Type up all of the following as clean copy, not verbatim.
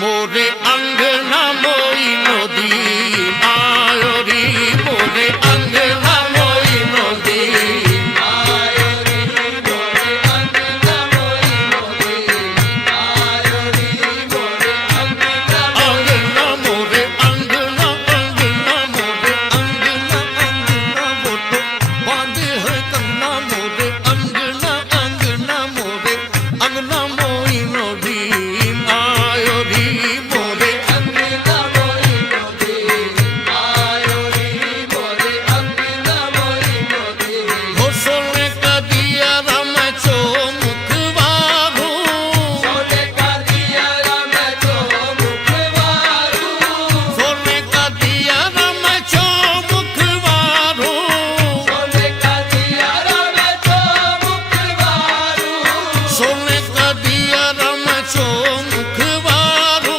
মোরে অঙ্গনা মই নদী আয়রি মোরে অঙ্গনা মই নদী আয়রি মোরে অঙ্গনা মই নদী আয়রি মোরে অঙ্গনা মোরে অঙ্গনা অঙ্গনা মোরে অঙ্গনা অঙ্গনা মোটো বাঁধে হয় কন্না মোরে অঙ্গনা অঙ্গনা মোরে অঙ্গনা মই নদী আয়রি মোরে অঙ্গনা মই নদী আয়রি মোরে অঙ্গনা মই নদী হোসনে কাদিয়া রাম চো মুখবারু সোনে কাদিয়া রাম চো মুখবারু সোনে কাদিয়া রাম চো মুখবারু সোনে কাদিয়া রাম চো মুখবারু সোনে কাদিয়া রাম চো মুখবারু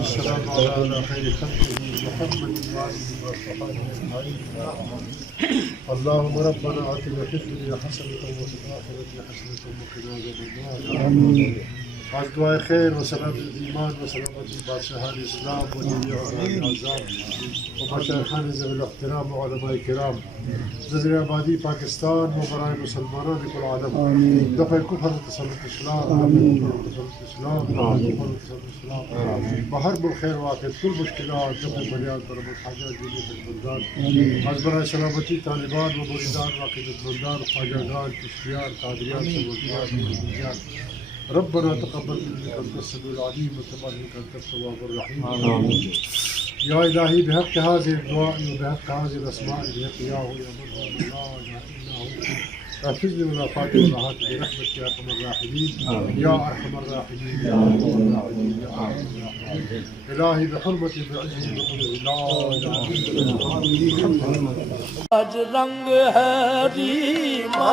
السلام على خير خلقه محمد وآله وصحبه أجمعين. اللهم ربنا آتنا في الدنيا حسنة وفي الآخرة حسنة وقنا عذاب النار. از دعای خیر و سلامت ایمان و سلامت بادشاهان اسلام و جمیع اعظام و مشایخان ذوی الاحترام و علماء کرام زیر آبادی پاکستان و برای مسلمانان کل عالم دفع کفر و تسلط اسلام و حرب الخیر واقع کل مشکلات دفع بنیاد برمت حاجات دینی خدمتگار از برای سلامتی طالبان و مریدان و عقیدتمندان خواجگان چشتیان قادریان سلوکیان خدمتگار ربنا تقبل منك انت السميع العليم وتب عليك انت التواب الرحيم يا الهي بحق هذه الدعاء وبحق هذه الاسماء بحق يا هو يا من هو لا اله الا هو احفظني ولا فاتي ولا هات برحمتك يا ارحم الراحمين يا ارحم الراحمين يا ارحم الراحمين يا ارحم الراحمين الهي بحرمتي بعزه بقدره لا اله الا الله آج رنگ ہے ریما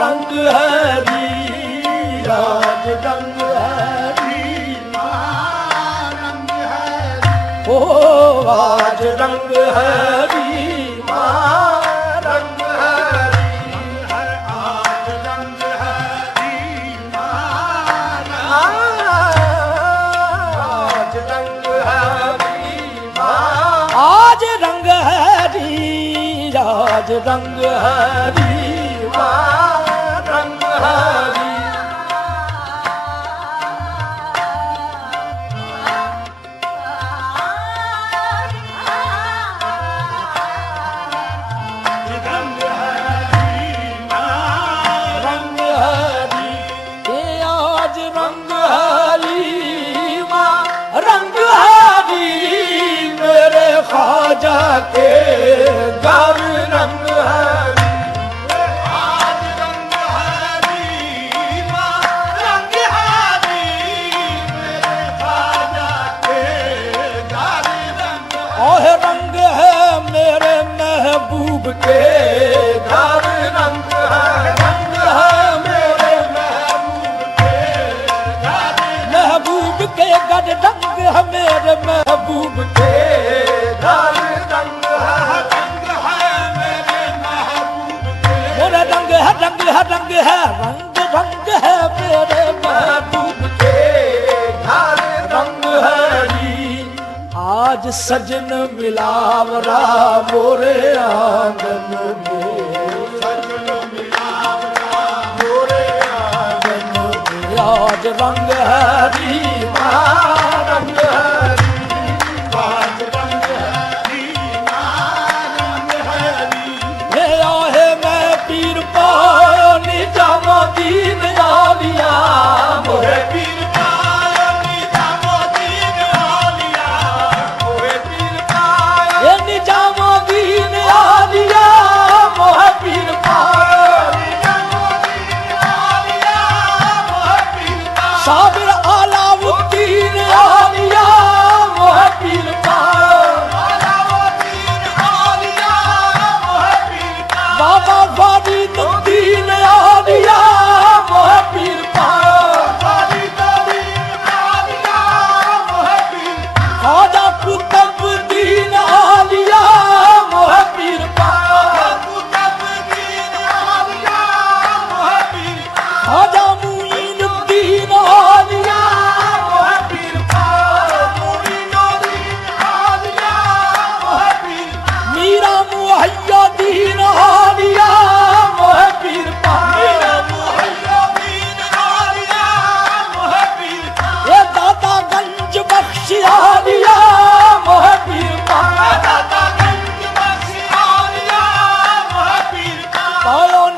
رنگ ہے آج رنگ ہے ریما رنگ ہے او آج رنگ ہے ریما رنگ ہے آج رنگ ہے ریما آج رنگ ہے ریما آج رنگ ہے آج رنگ ہے ریما رنگ ہے کے گر رنگ ہے رنگ ہے میرے محبوب کے گھر رنگ ہے میرے محبوب کے گھر رنگ ہے میرے محبوب کے گھر رنگ ہے میرے محبوب میرا رنگ ہے رنگ ہے رنگ ہے رنگ ہے میرے محبوب کے گھر رنگ ہے آج سجن ملاورا مورے آنگن میں سجن ملاورا مورے آنگن میں آج رنگ ہے ریما رنگ ہے آج رنگ ہے ریما رنگ ہے آہے میں پیر پانی جامع دین آلیا مورے پیر صابر علاؤ الدین عالیہ محبیر بابا فرید الدین عالیہ محبیر خواجہ قطب الدین عالیہ محبیر خواجہ معین الدین عالیہ میرا محی الدین عالیہ محبیر یہ داتا گنج بخش عالیہ محبیر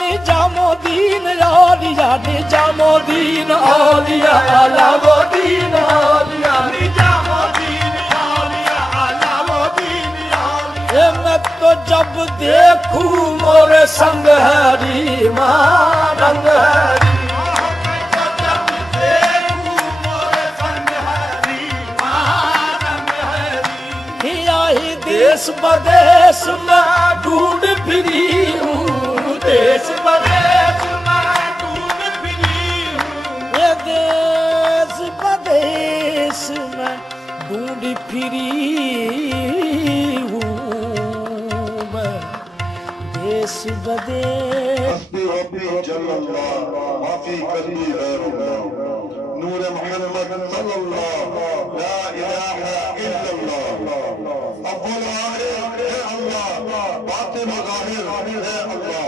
نظام الدین عالیہ نظام الدین عالیہ علام الدین عالیہ نظام الدین عالیہ علام الدین عالیہ میں تو جب دیکھوں مورے سنگ ہے ریما رنگ ہے دیس بدیس میں ڈھونڈ پھری ہوں دیس بدیس میں ڈھونڈ پھری ہوں یہ دیس بدیس میں ڈھونڈ پھری ہوں میں دیس بدیس ربی جل اللہ معافی قلبی غیر اللہ نور محمد صلی اللہ لا الہ الا اللہ اول آخر ہے اللہ باطن و ظاہر ہے اللہ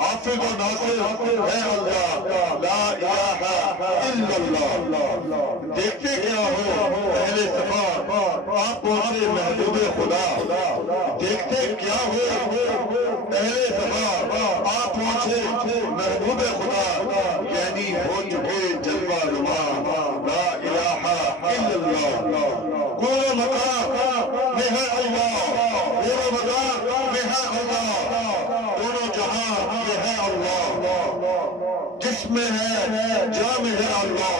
حافظ و ناصر ہے اللہ لا الہ الا اللہ دیکھتے کیا ہو اہل صفا آپ پہنچے محبوب خدا دیکھتے کیا ہو اہل صفا آپ پہنچے محبوب خدا یعنی ہو چکے جلوہ نما لا الہ الا اللہ گورے مقام میں ہے اللہ گورے مقام میں ہے اللہ دونوں جہاں میں ہے اللہ جس میں ہے جا میں ہے اللہ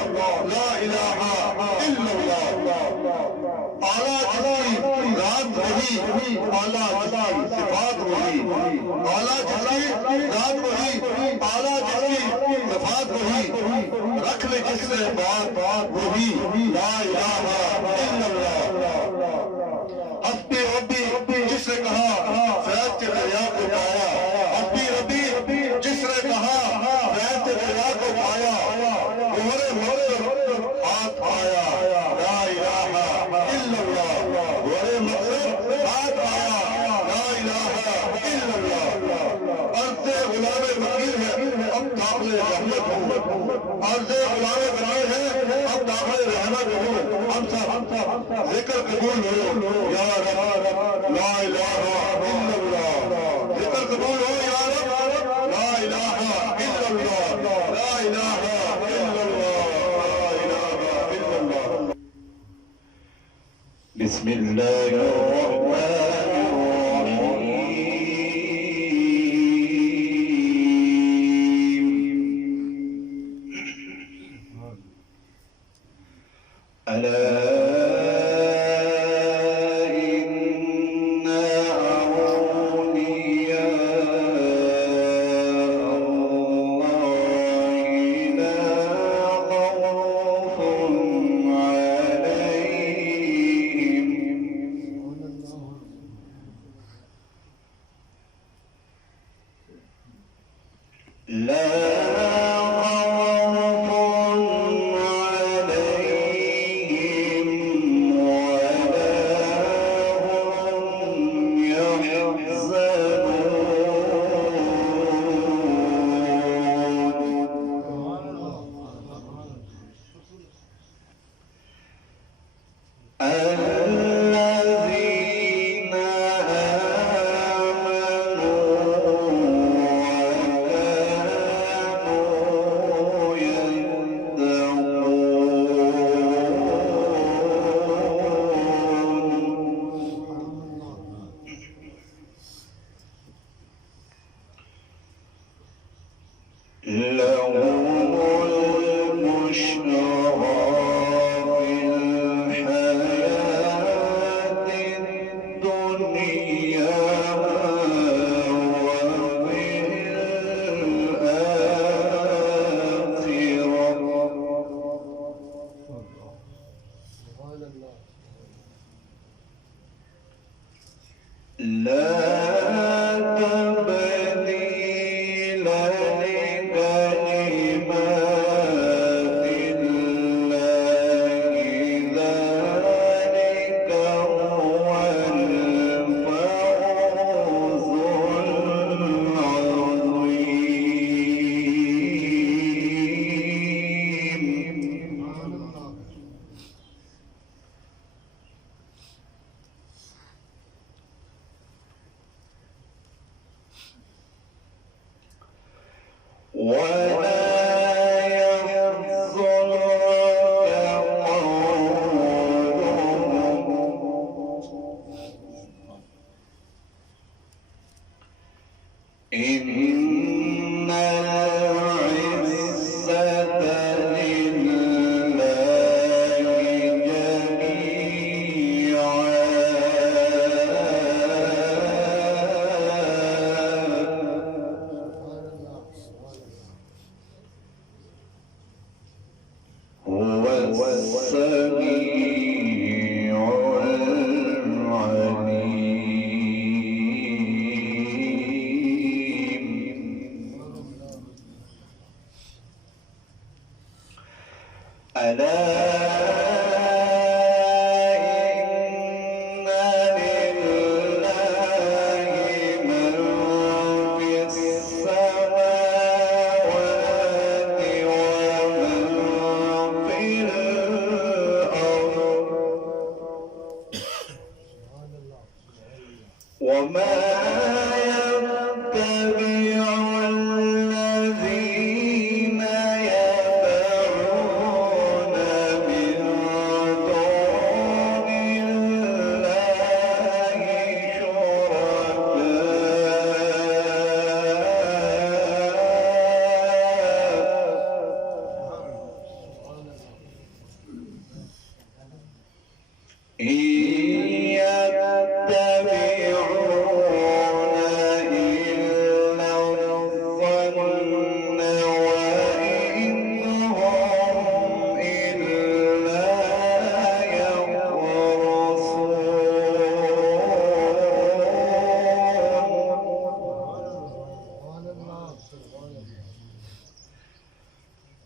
لا الہ الا اللہ اعلیٰ جس کی ذات وہی اعلیٰ جس کی صفات وہی اعلیٰ جس کی ذات وہی اعلیٰ جس کی صفات وہی رکھ لے جس نے بات وہی لا الہ الا اللہ حسبی ربی جس نے کہا فیض کے دریا کو پایا حسبی ربی جس نے کہا فیض کے دریا کو پایا گہرے مقصد ہاتھ آیا لا الہ الا اللہ گہرے مقصد ہاتھ آیا لا الہ الا اللہ عرض غلام فقیر ہے اب داخل رحمت ہوں عرض غلام فقیر ہے اب داخل رحمت ہوں ہم سب ذکر قبول ہو یا رب لا الہ الا اللہ ذکر قبول ہو یا رب لا الہ الا اللہ لا الہ الا اللہ لا الہ الا اللہ بسم اللہ الرحمن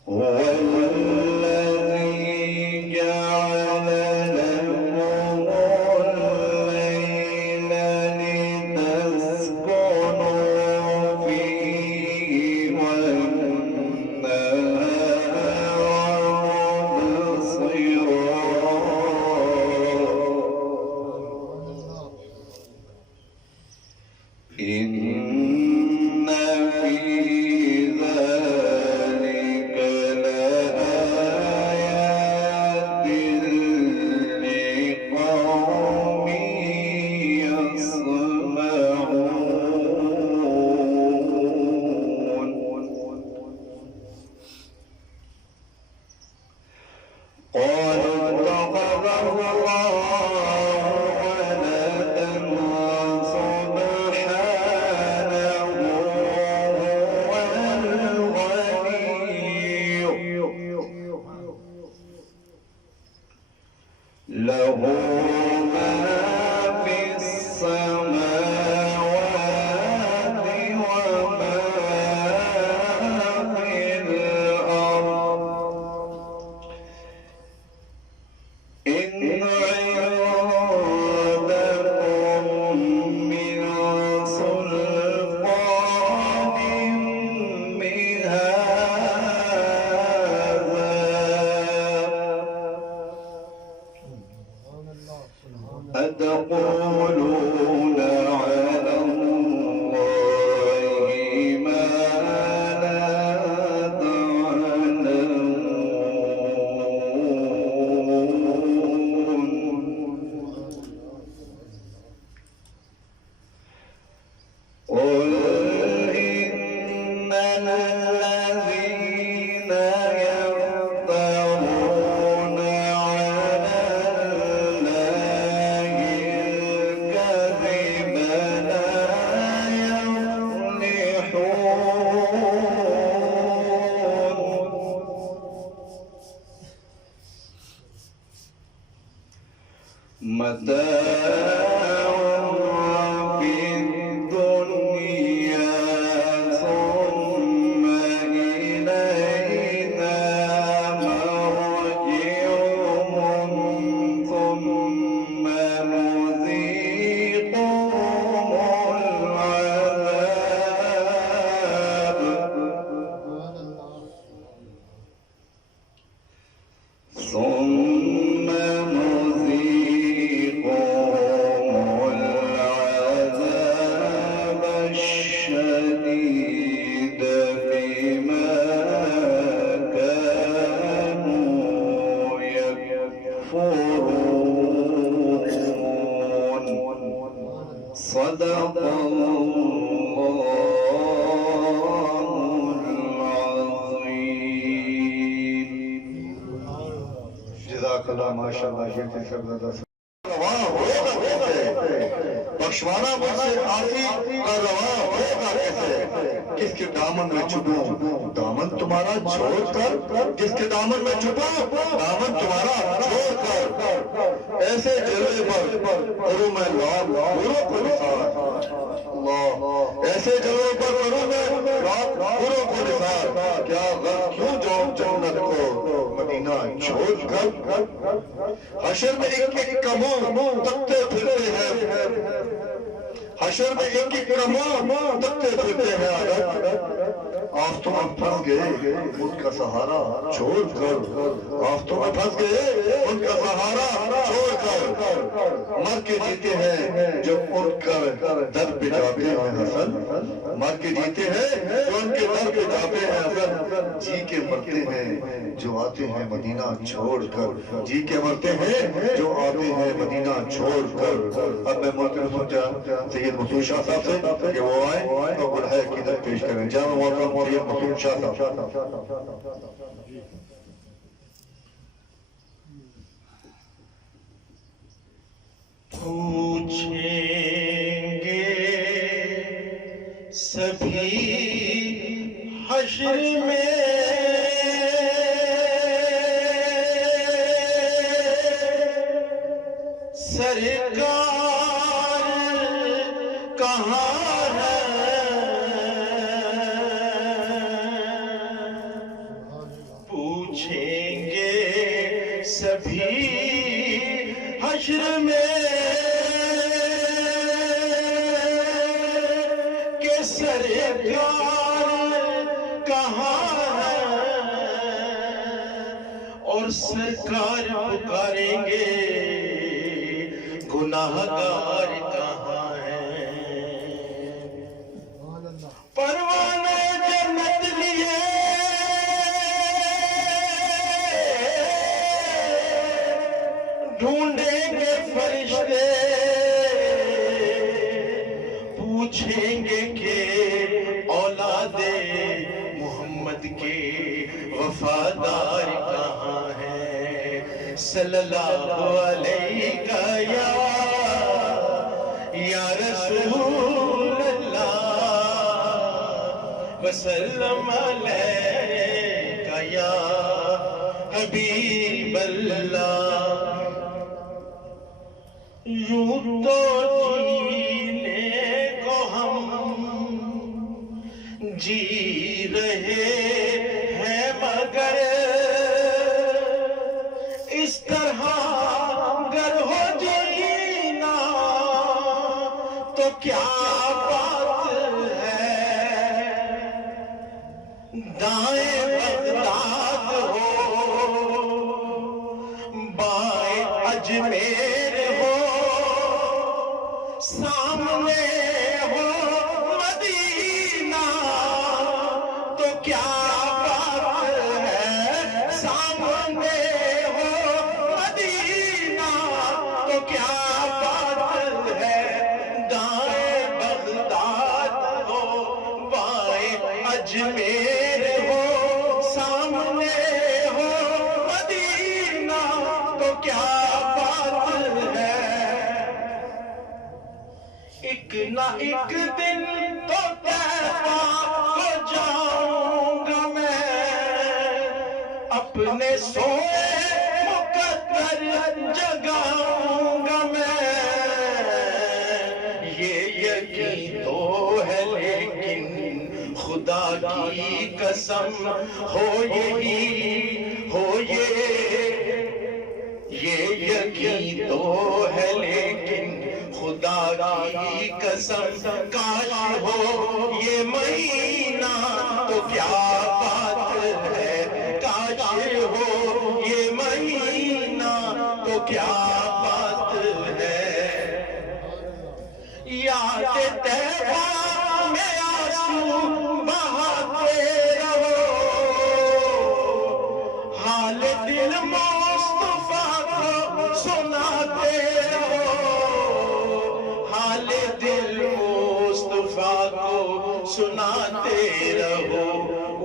هو الذي جعل لكم له ما في السماوات وما في الأرض إن عندكم من سلطان أتقولون على الله ما لا تعلمون قل إن الذين يفترون على الله الكذب لا يفلحون متاع في الدنيا ثم إلينا مرجعهم ثم نذيقهم العذاب ثم نذيقهم العذاب الشديد بما كانوا يكفرون صدق الله العظيم جزاک اللہ ماشاءاللہ یہ تھے سب زیادہ بخشوانا مجھ سے آتی کا رواں ہوگا کیسے کس کے دامن میں چھپوں دامن تمہارا چھوڑ کر جس کے دامن میں چھپوں دامن تمہارا چھوڑ کر ایسے جلوے پر کروں میں لاب بروں کو نثار اللہ ایسے جلوے پر کروں میں لاب بروں کو نثار کیا غم کیوں جاؤں جنت کو مدینہ چھوڑ کر حشر میں ایک ایک کموں تکتے پھرتے ہیں حشر میں ایک ایک کموں تکتے پھرتے ہیں آفتوں میں پھنس گئے ان کا سہارا چھوڑ کر آفتوں میں پھنس گئے ان کا سہارا چھوڑ کر مر کے جیتے ہیں جو ان کا در پہ جاتے ہیں حسن مر کے جیتے ہیں جو ان کے در پہ جاتے ہیں حسن جی کے مرتے ہیں جو آتے ہیں مدینہ چھوڑ کر جی کے مرتے ہیں جو آتے ہیں مدینہ چھوڑ کر اب میں محترم سوچا سید مسعود شاہ صاحب سے کہ وہ آئیں تو برہے کی در پیش کریں جامع محترم سید مسعود شاہ صاحب پوچھیں گے سبھی حشر میں سرکار کہاں ہے پوچھیں گے سبھی حشر میں کہ سرکار کہاں ہے اور سرکار پکاریں گے گناہگار کہاں ہے پروانہ جنت لیے ڈھونڈیں گے فرشتے پوچھیں گے کہ اولاد محمد کے وفادار کہاں ہیں صلی اللہ علیہ یا رسول اللہ وسلم علیہ یا حبیب اللہ اس طرح گر ہو جینا تو کیا بات ہے، دائیں بغداد ہو بائیں اجمیر ہو، سامنے ہو مدینہ تو کیا بات ہے، سامنے ہو مدینہ تو کیا بات ہے، دائیں بغداد ہو بائیں اجمیر ہو، سامنے ہو مدینہ تو کیا بات ہے، ایک نہ ایک دن تو طیبہ کو جاؤں گا میں، اپنے سوئے مقدر جگاؤں گا میں، یہ یقین تو ہے لیکن خدا کی قسم ہو یہی ہو یہ یقین تو ہے لیکن خدا کی قسم کاش ہو یہ مہینہ تو کیا بات ہے، کاش ہو یہ مہینہ تو کیا بات ہے، یاد طیبہ میں آنسو بہاتے رہو، حال دل مصطفیٰ کو سناتے رہو، حال دل مصطفیٰ کو سناتے رہو،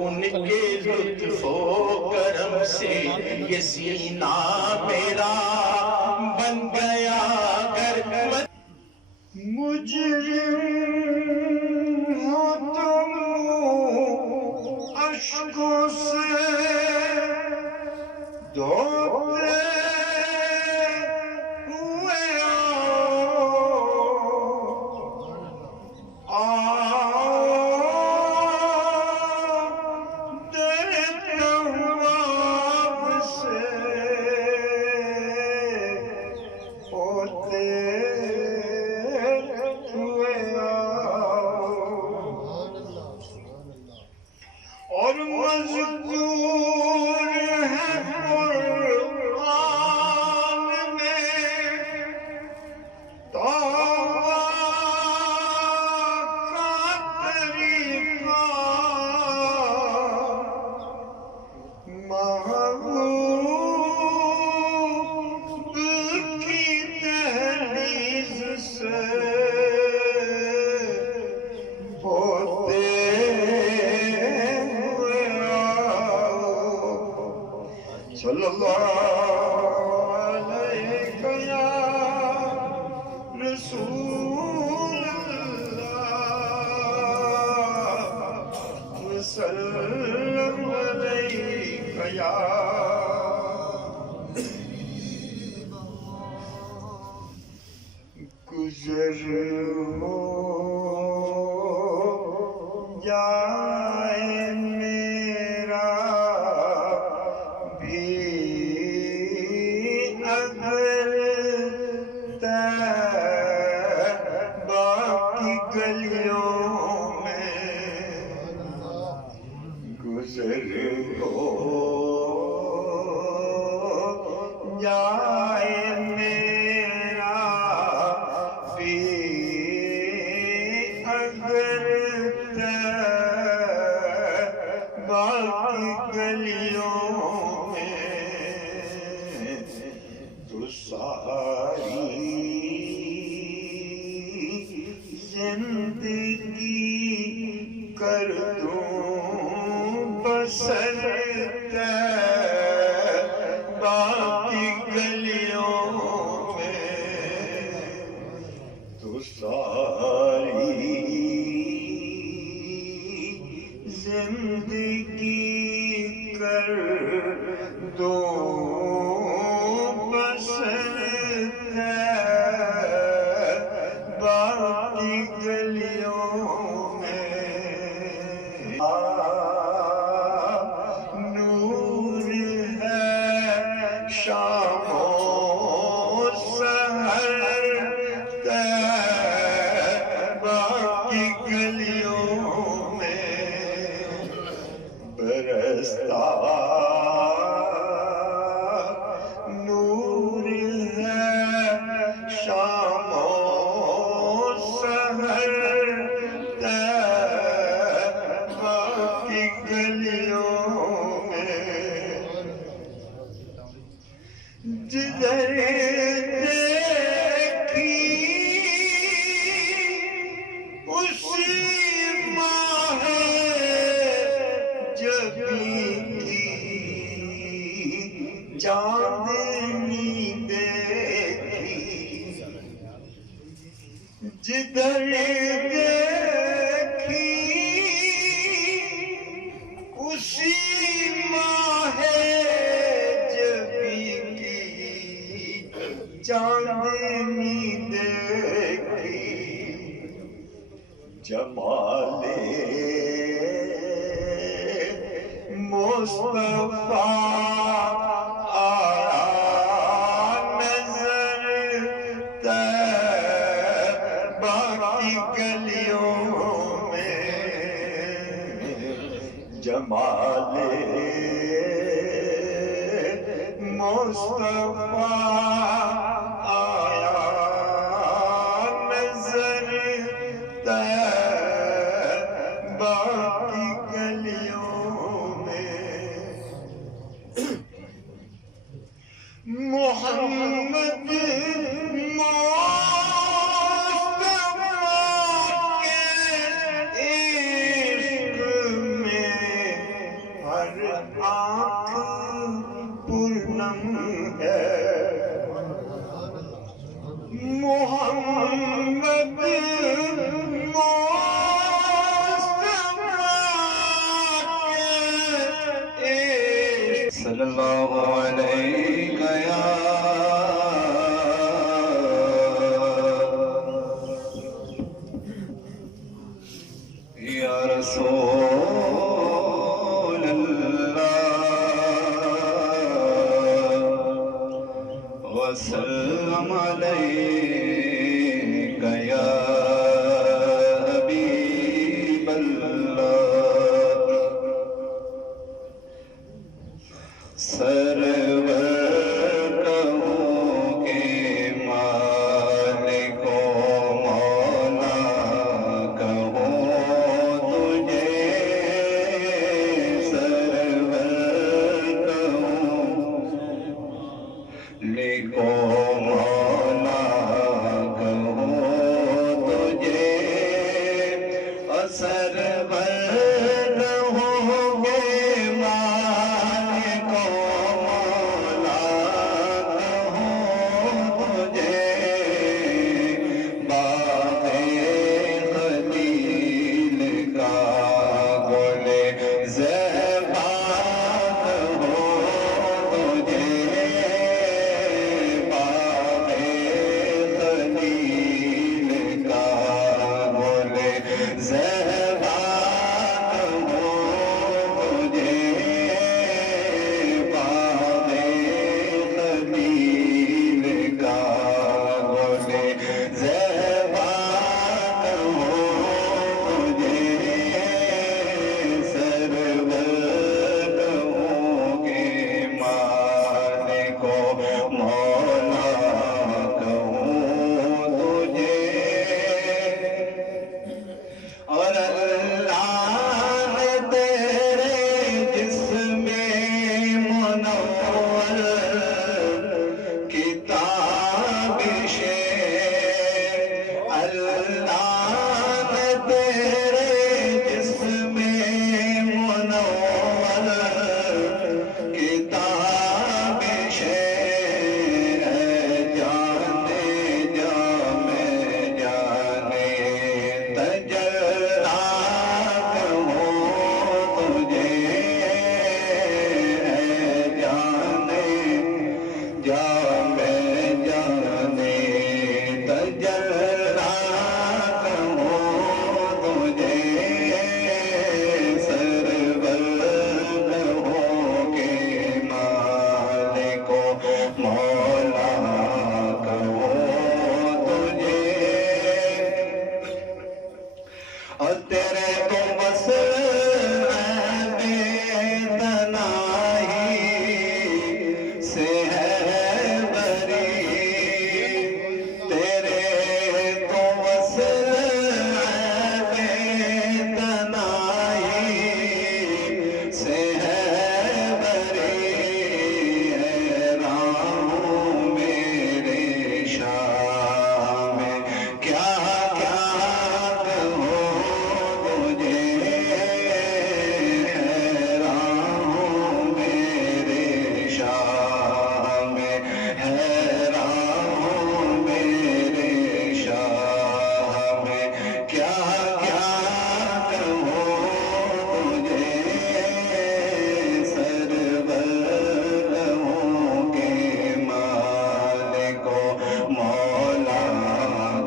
ان کے لطف و کرم سے یہ سینہ میرا بن گیا گھر، مجرم ہو تم اشکوں سے دھوتے ہوئے آؤ دیتے آپ سے ہوتے ہوئے اور مذکور ہے قرآن میں توبہ کا طریقہ، محبوب کی دہلیز سے ہوتے ہوئے آؤ، صلی اللہ علیہ یا رسول اللہ، وسلم علیہ یا گزر ہو جائے میرا بھی اگر طیبہ کی گلیوں میں گزر ہو جائے میرا بھی اگر طیبہ کی گلیوں میں تو ساری زندگی کر دوں بسر طیبہ کی گلیوں میں، تو ساری زندگی کر دوں بسر طیبہ کی گلیوں شام و سحر طیبہ کی گلیوں میں برستا نور ہے شام و سحر طیبہ کی گلیوں میں جدھر دیکھی اسی ماہ جبی کی چاندنی دیکھی جدھر دیکھی اسی ماہ جبی کی چاندنی دیکھی جمال مصطفیٰ آیا نظر طیبہ کی گلیوں میں جمال مصطفیٰ آیا نظر طیبہ کی گلیوں میں محمد مصطفیٰ کے عشق میں ہر آنکھ پرنم ہے محمد مصطفیٰ کے عشق صلی اللہ علیہ یا رسول اللہ وسلم علیک یا حبیب اللہ سرور کہوں کہ مالک و مولا کہوں تجھے سرور کہوں لکھو مولا کہوں تجھے سرور کہوں گے مالک و مولا کہوں تجھے باغ خلیل کا گل زیبا کہوں تجھے باغ خلیل کا گل زیبا کہوں تجھے باغ خلیل کا گل زیبا کہوں تجھے سرور کہوں گے مالک و مولا کہوں تجھے اور اللہ نے تیرے جسم منور کتابش اللہ نے تیرے جسم منور کتابش جانے جا میں جانے تجلا کہوں تجھے جانے جا میں جانے تجلا کہوں تجھے سرور کہوں گے مالک و مولا مولا کہوں تجھے اور تیرے تو بس بے تنہائی سے ہے بری تیرے تو بس بے تنہائی سے ہے بری حیران ہوں میرے شاہ میں کیا کیا کہوں تجھے حیران ہوں میرے شاہ میں حیران ہوں میرے شاہ میں کیا کیا کہوں تجھے سروروں کے مالک و مولا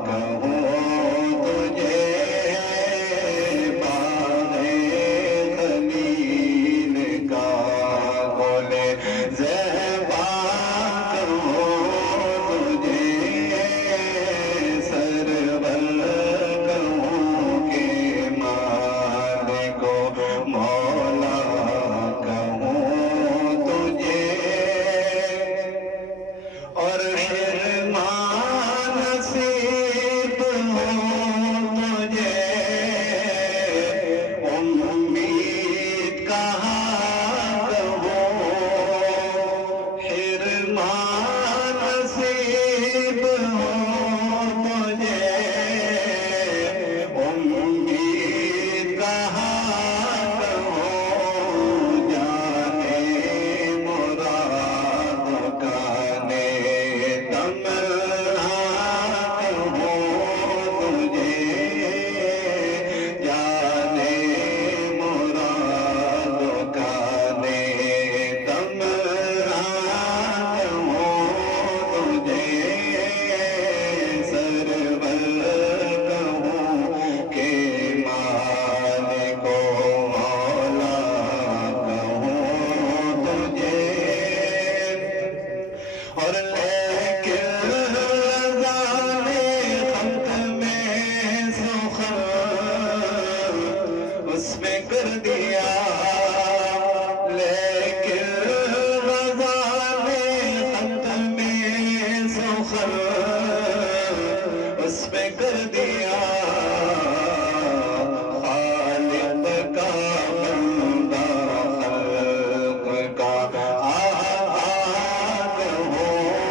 کہوں تجھے باغ خلیل کا گل زیبا کہوں تجھے سرور کہوں کہ مالک و مولا کہوں تجھے اور حرمان نصیب ہوں تجھے امید کہاں کہوں حرمان نصیب ہوں تجھے امید کہاں کہوں جانے مراد کانے تمنا کہوں تجھے جانے مراد کانے تمنا کہوں تجھے سرور کہوں کہ مالک و مولا کہوں تجھے اور لیکن رضانے خط میں سخن اس میں کر دیا لیکن رضانے خط میں سخن اس میں کر دیا خالق کا بندہ خلق کا آقا کہوں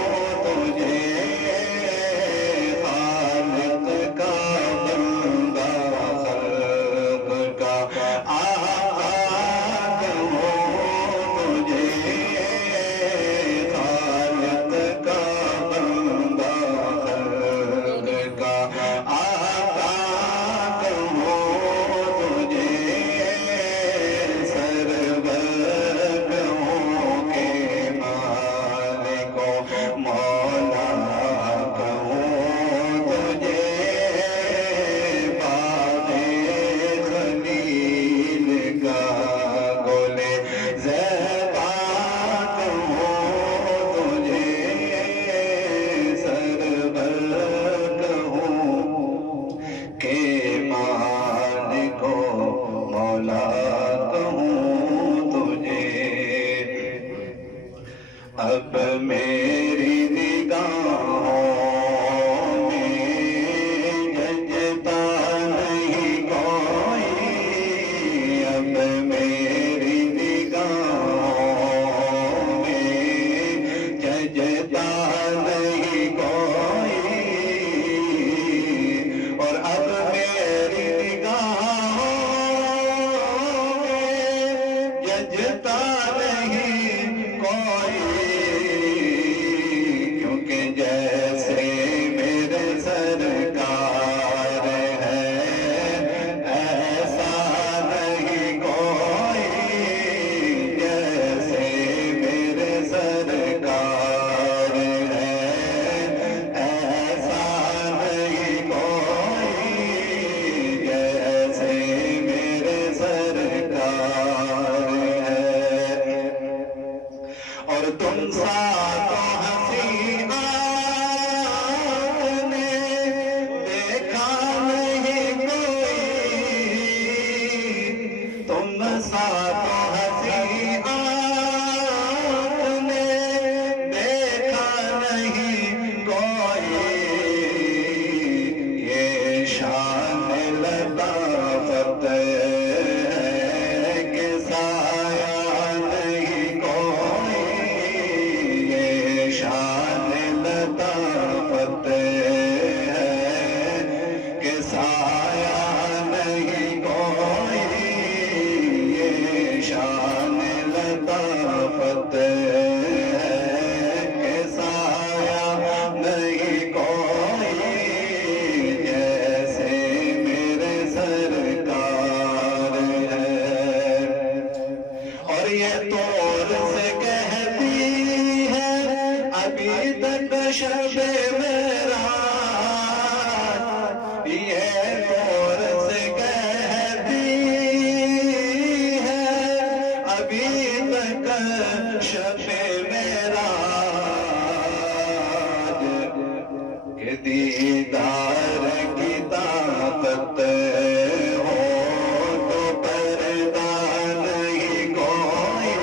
تک شب معراج یہ دور سے کہتی ہے، ابھی تک شب معراج کہ دیدار کی طاقت ہو تو پردہ نہیں کوئی،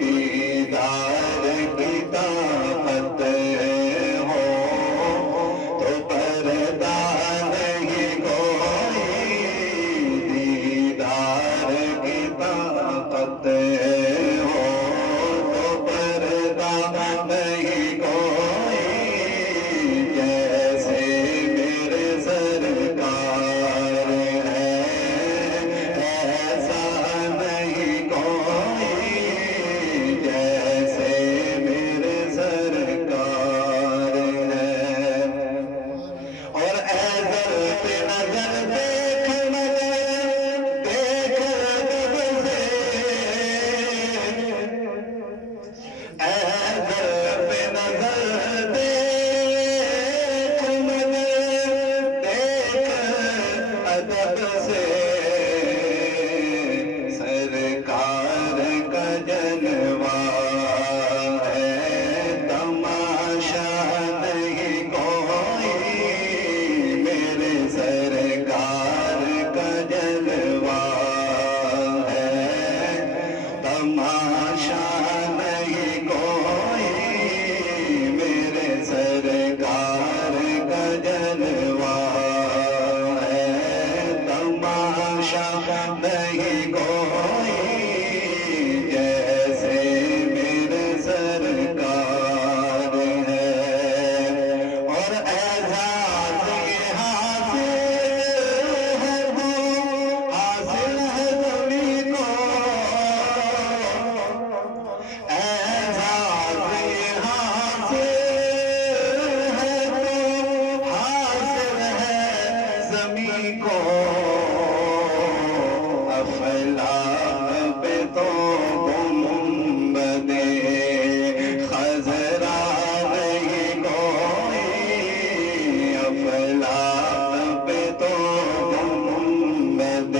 دیدار کی طاقت ہو تو پردہ نہیں کوئی، دیدار کی طاقت ہو تو پردہ نہیں کوئی، جیسے میرے سرکار ہے ایسا نہیں کوئی، جیسے میرے سرکار ہے۔ اور اے در پہ نظر دیکھ مگر دیکھ رب سے، اے در پہ نظر دیکھ مگر دیکھ ادب سے، سرکار کا جلوہ ہے تماشا نہیں کوئی، میرے سرکار کا جلوہ ہے تماشا نہیں کوئی، میرے سرکار کا جلوہ ہے تماشا نہیں کوئی، جیسے میرے سرکار ہے۔ اور اعزاز یہ حاصل ہے وہ حاصل ہے سبھی کو، اعزاز یہ حاصل ہے وہ حاصل ہے زمین کو، افلاک پہ تو گنبد خضرا نہیں کوئی، افلاک پہ تو گنبد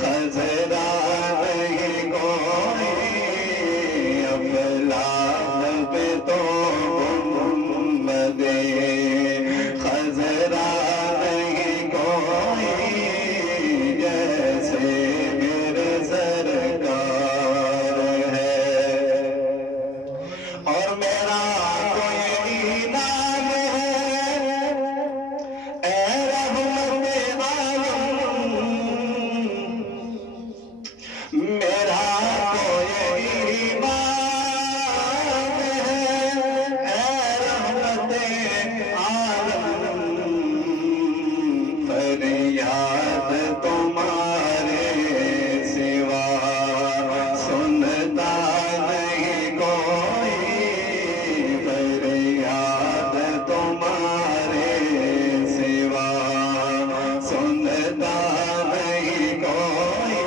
خضرا نہیں کوئی، افلاک پہ تو گنبد خضرا نہیں کوئی، جیسے میرے سرکار ہے۔ اور میرا کوئی نام ہے اے رحمت عالم، میرا کوئی نام ہے اے رحمت عالم، فریاد تمہارے سوا سنتا نہیں کوئی، فریاد تمہارے سوا سنتا نہیں کوئی،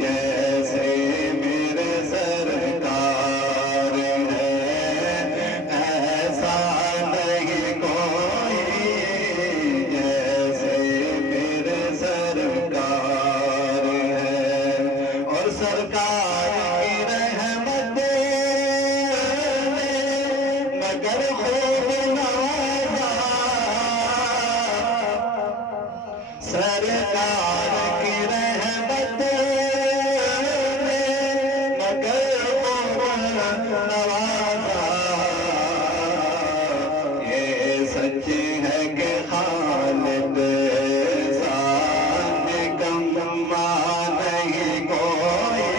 جیسے میرے سرکار ہے ایسا نہیں کوئی، جیسے میرے سرکار ہے۔ اور سرکار کی رحمت نے مگر خوب نوازا، سرکار کی رحمت نے مگر خوب نوازا، یہ سچ ہے کہ خالد سان کم نہیں کوئی،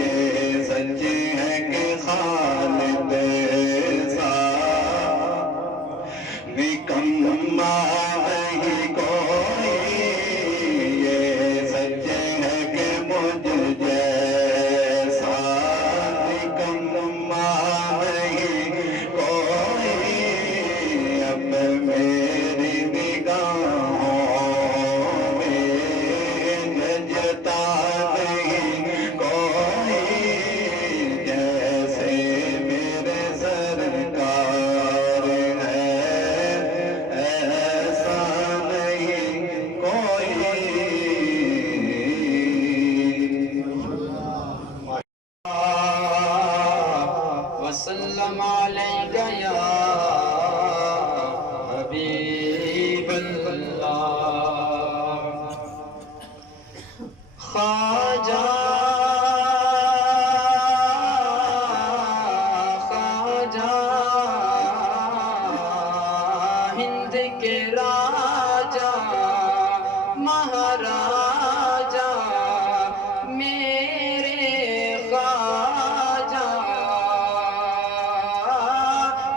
یہ سچ ہے کہ خالد سان وسلم علیک یا حبیب اللہ خواجہ ہند کے راجا مہاراجا میرے خواجہ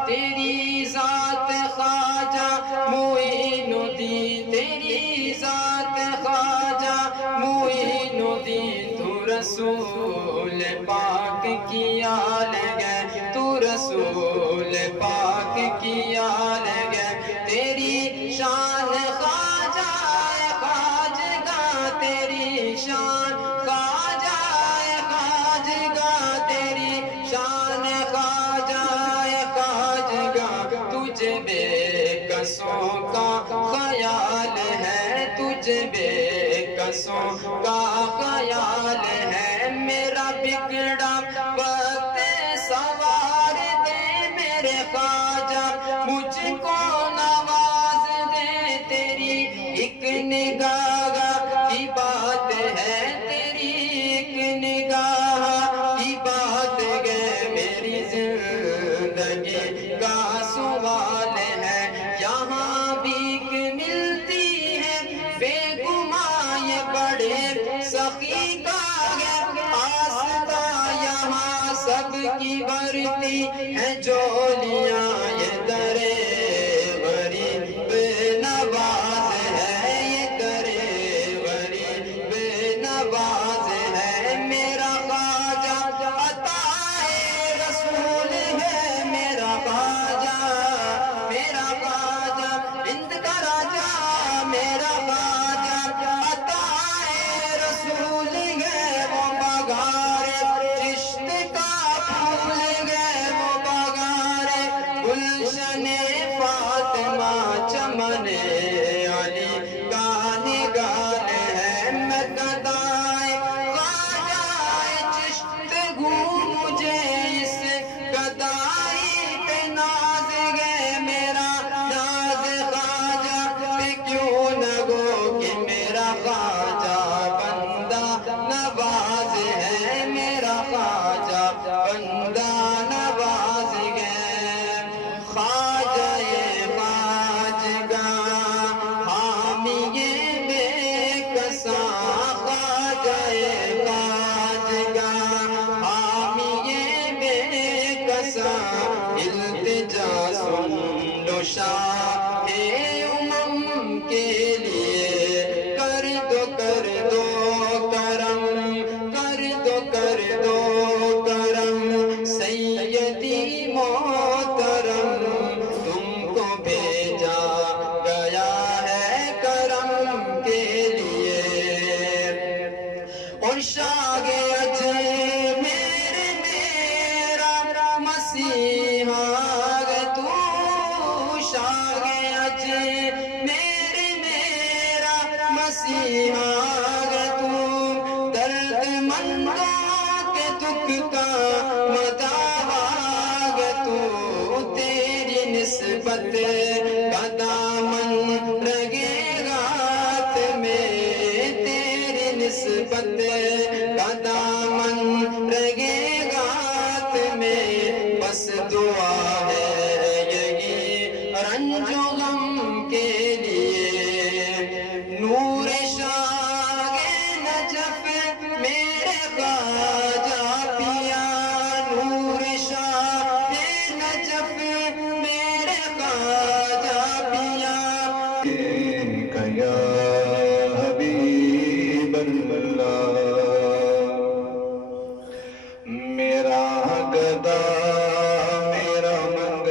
تیری ذات خواجہ معین الدین تیری ذات خواجہ معین الدین تو رسول پاک کی آل گئے تو رسول پاک کی آل گئے تیری شان خواجہ خواجگاں تیری شان خواجہ خواجگاں تیری شان خواجہ خواجگاں تجھے بے کسوں کا خیال ہے تجھے بے کسوں کا خیال ہے میرا بگڑا وقت سوار دے میرے خواجہ مجھ کو نواز دے تیری ایک نگاہ کی بات ہے تیری ایک نگاہ کی بات ہے میری زندگی کا سوال ہے یہاں بھیک ملتی ہے بے گماں یہ بڑے سخی کا ہے آستا یہاں سب کی بھرتی ہے جولیاں یہ درے غریب نواز ہے یہ درے غریب نواز ہے میرا خواجہ عطائے رسول ہے میرا خواجہ ہند کا راجہ میرا خواجہ عطائے رسول ہے وہ بغار چشت کا پھول ہے وہ بغار گلشن فاطمہ چمن علی کا نگار ہے میں گدائے خواجہ چشت گوں مجھے اس گدائی پہ ناز ہے میرا ناز خواجہ پہ کیوں نہ گو کہ میرا خواجہ بندہ نواز ہے میرا خواجہ بندہ نواز ہے خواجہ خواجگاں حامی بے کساں خواجہ خواجگاں حامی بے کساں التجا سن لو شاہ امم کے لیے کر دو کرم کر دو کرم سیدی محترم تم کو بھیجا گیا ہے کرم کے لیے اور شاہ اجمیر میرا مسیحا ہے تو شاہ اجمیر میرا مسیحا ہے تو درد مندوں کے دکھ کا مداوا ہے تو تیری نسبت کا دامن رگے گات میں تیری نسبت کا دامن رگے گات میں بس دعا ہے یہی رنج و غم کے لیے نور شاہ نجف میرے خواجہ پیا نور شاہ نجف میرے خواجہ پیا یا حبیب اللہ میرا گدا میرا منگ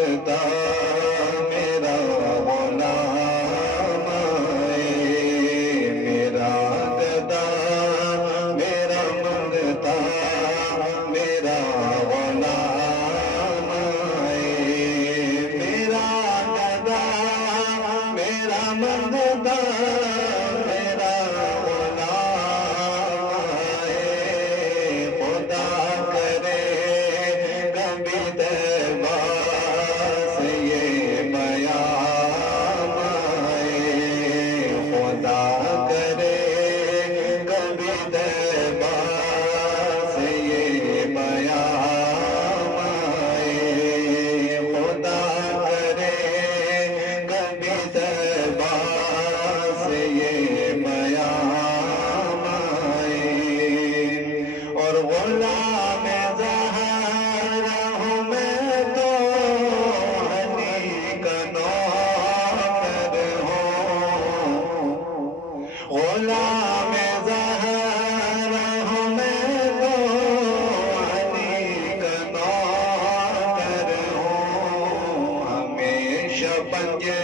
پنجے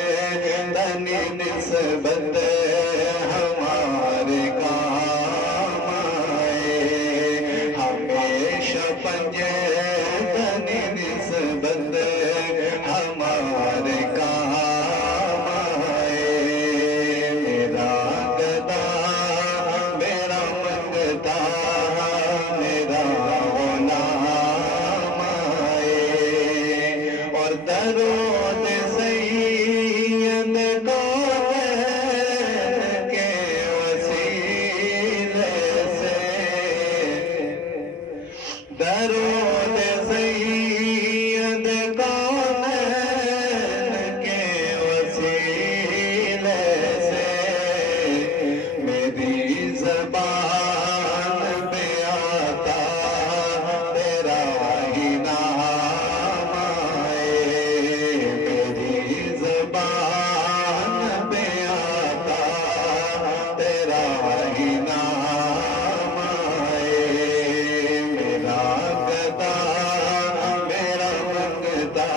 تنی نسبت ہمارے کام آئے ہمیشہ پنجے تنی نسبت ہمارے کام آئے میرا گدا میرا منگتا میرا غلام آئے اور درود سید کونین کے وسیلے سے درود سید کونین کے وسیلے سے میری زبان پہ آتا تیرا ہی نام آئے میری زبان پہ آتا تیرا ہی نام آئے میرا گدا میرا منگتا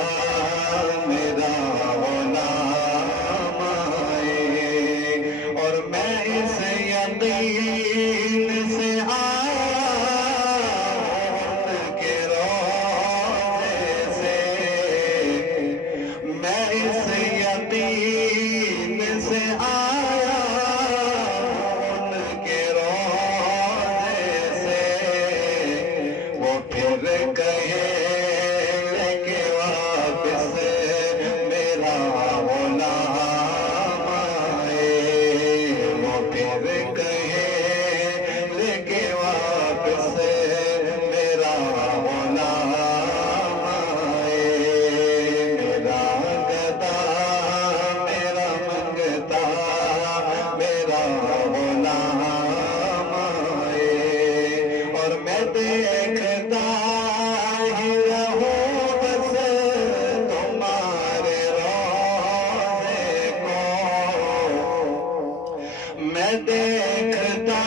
میرا غلام آئے اور میں اس یقین سے آیا ان کے روضے سے میں اس یقین سے آیا ان کے روضے سے وہ پھر کہے کہ واپس میرا غلام آئے وہ پھر کہے کہ واپس میرا غلام آئے میرا گدا میرا منگتا میرا غلام آئے اور میں دیکھتا ہی رہوں بس تمہارے روضے کو میں دیکھتا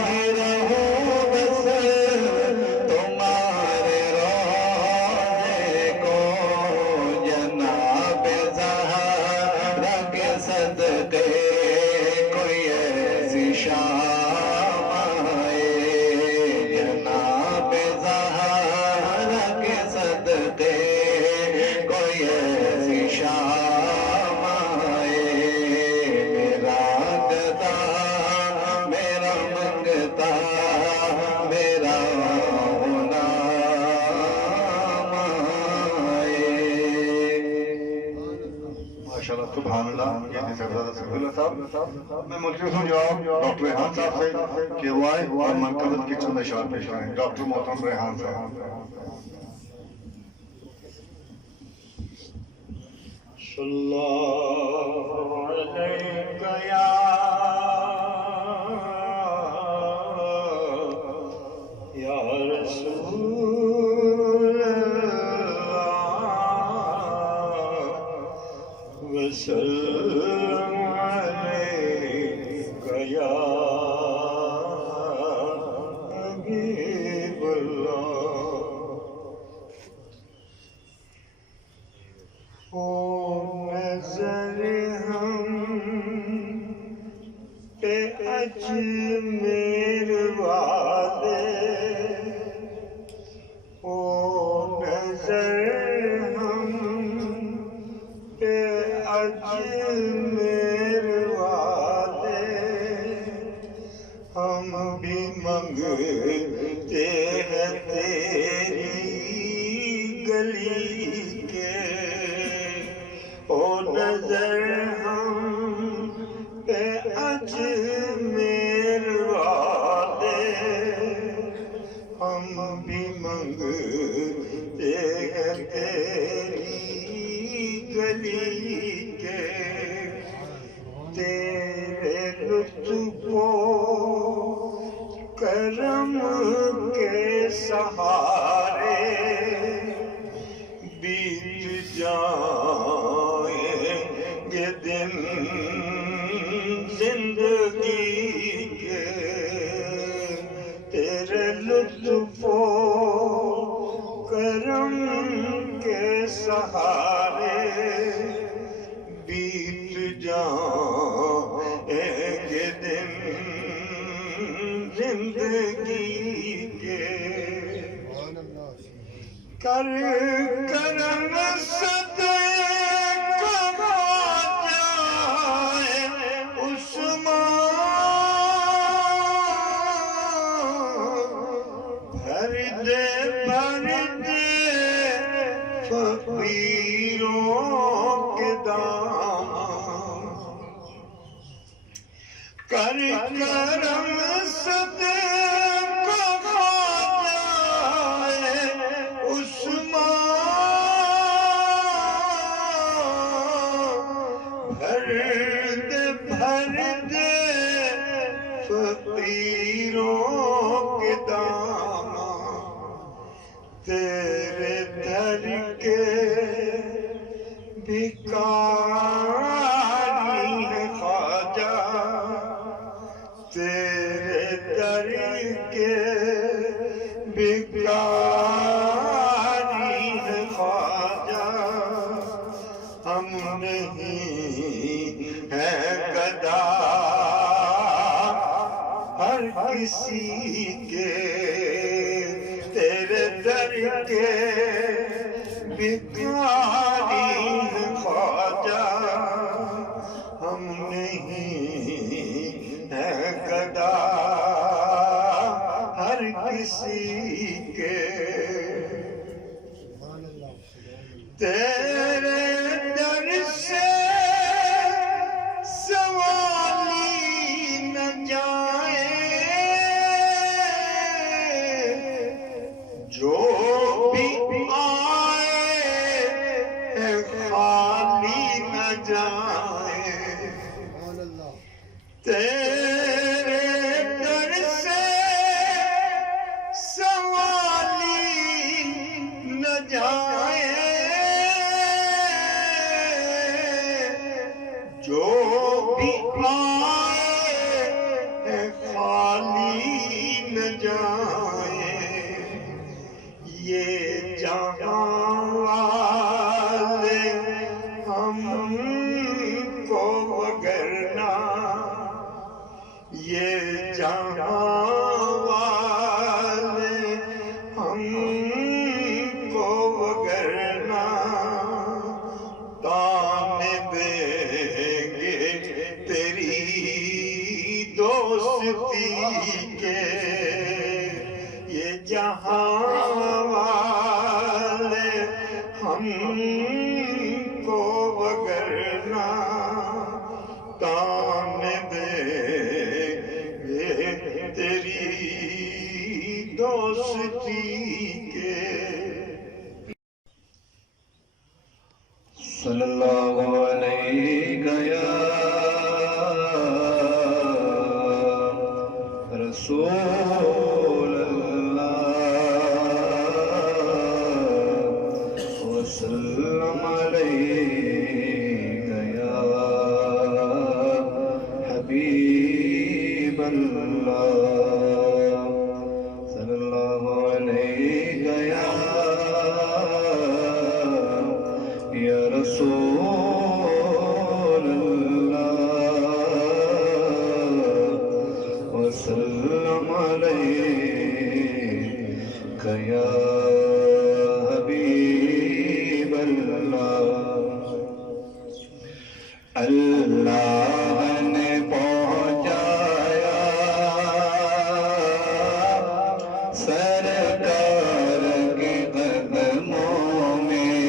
ہی رہوں بس تمہارے روضے کو جناب زہرا کے صدقے کوئی ایسی شام آئے جناب زہرا کے صدقے کوئی ایسی شام آئے میرا گدا میرا منگتا میرا غلام آئے ماشاءاللہ سبحان اللہ یہ تھے صاحبزادہ سبیل اللہ صاحب میں ملتمس ہوں جواب ڈاکٹر ریحان صاحب سے کہ وائے اور منقبت کے چند اشعار پیش کریں ڈاکٹر محترم ریحان صاحب صلی اللہ علیہ یا رسول اللہ وسلم علیک یا حبیب اللہ او نظر ہم پہ اجمیر والے او نظر ہم پہ اجمیر والے ہم بھی منگتے ہیں تیری گلی کے او نظر ہم پہ اجمیر والے ہم بھی منگتے ہیں تیری گلی کے تیرے لطف و کرم کے سہارے بیت جائیں گے دن زندگی کے تیرے لطف و کرم کے سہارے آئیں گے دن زندگی کے کر کرم صدقہ جائے عثمان بھر دے فقیروں کے دام کر کرم صدقہ جائے عثمان بھر دے فقیروں کے دام تیرے در کے بھکاری ہے خواجہ تیرے در کے بھکاری ہے خواجہ ہم نہیں ہیں گدا ہر کسی کے تیرے در کے بھکاری خواجہ ہم نہیں ہیں گدا ہر کسی کے تیرے در سے سوالی نہ جائے جو بھی آئے خالی نہ جائے تیرے در سے سوالی نہ جائے جو بھی آئے خالی نہ جائے یہ جہاں والے ہم کو وگرنا یہ جہاں والے ہم کو وگرنا تانے دیں گے تیری دوستی کے یہ جہاں والے ہم کو وگرنا تانے دیں گے تیری دوستی کے صلی اللہ علیہ یا رسول اللہ وسلم علیہ یا حبیب اللہ صلی اللہ علیہ یا رسول اللہ وسلم علیک یا حبیب اللہ اللہ نے پہنچایا سرکار کے قدموں میں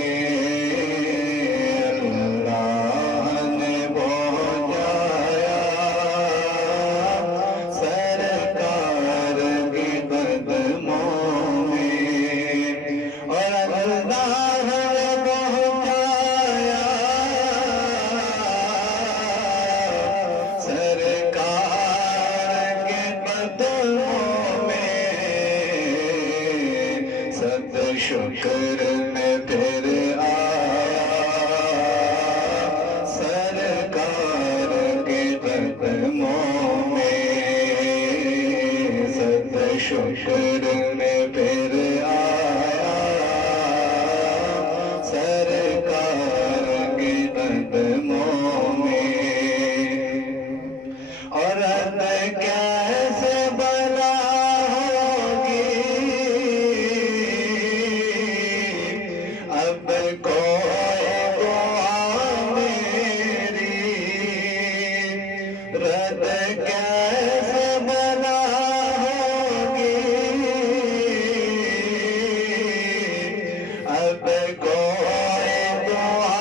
پہ کوئی دعا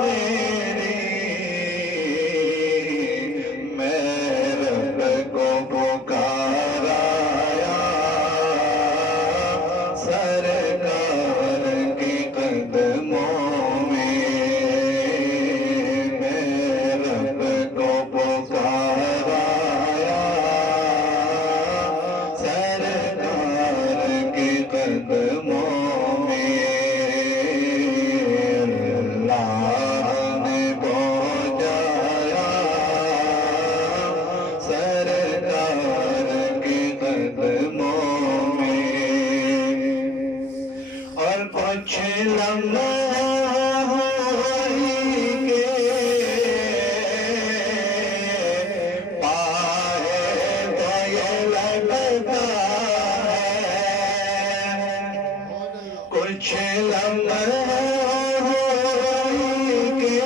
میری میں رب کو پکارایا سرکار کے قدموں میں رب کو پکارایا سرکار کے قدموں میں اللہ نے پہنچایا سرکار کے قدموں میں اور کچھ لمحوں کے پائے تو یہ لگتا ہے کچھ لمحوں کے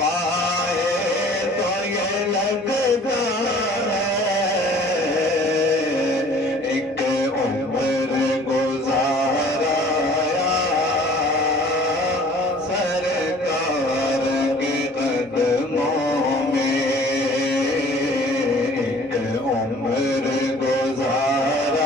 پائے تو یہ لگتا ہے ایک عمر گزارایا سرکار کے قدموں میں ایک عمر گزارایا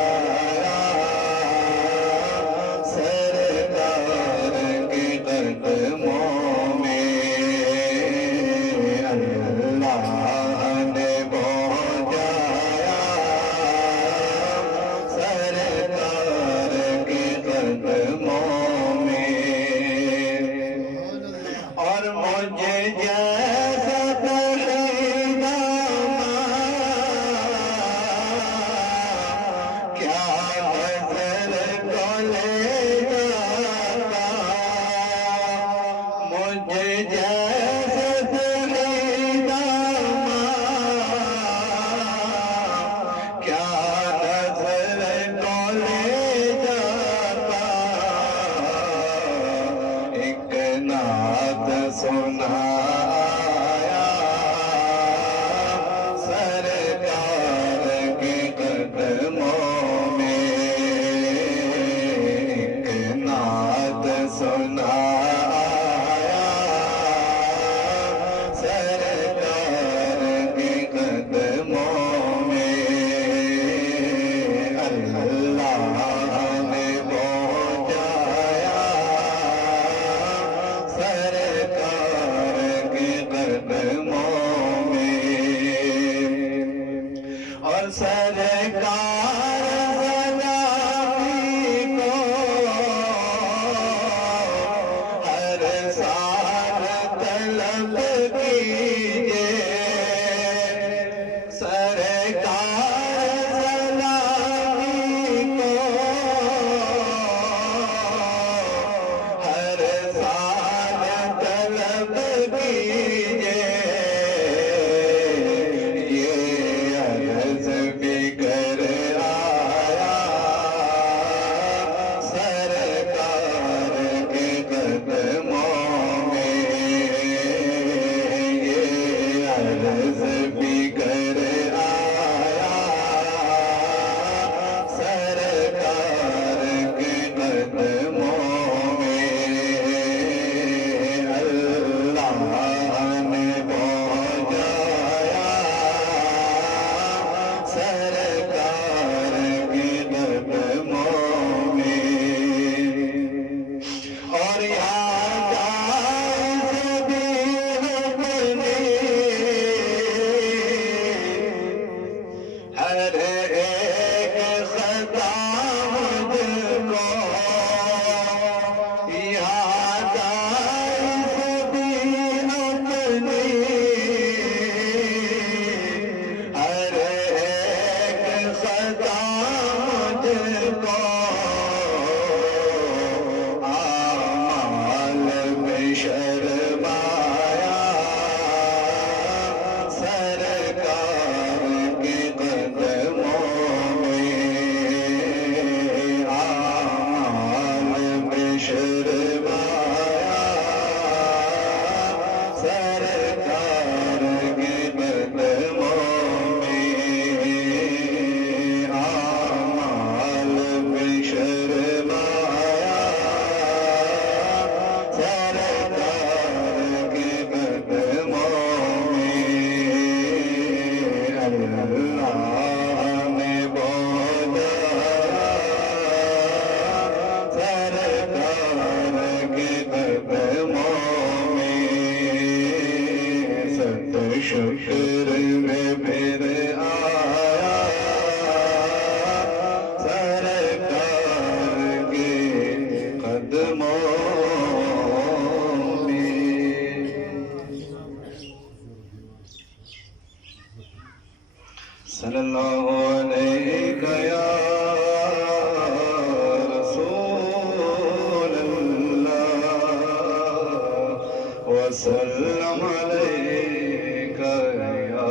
وسلم عليك يا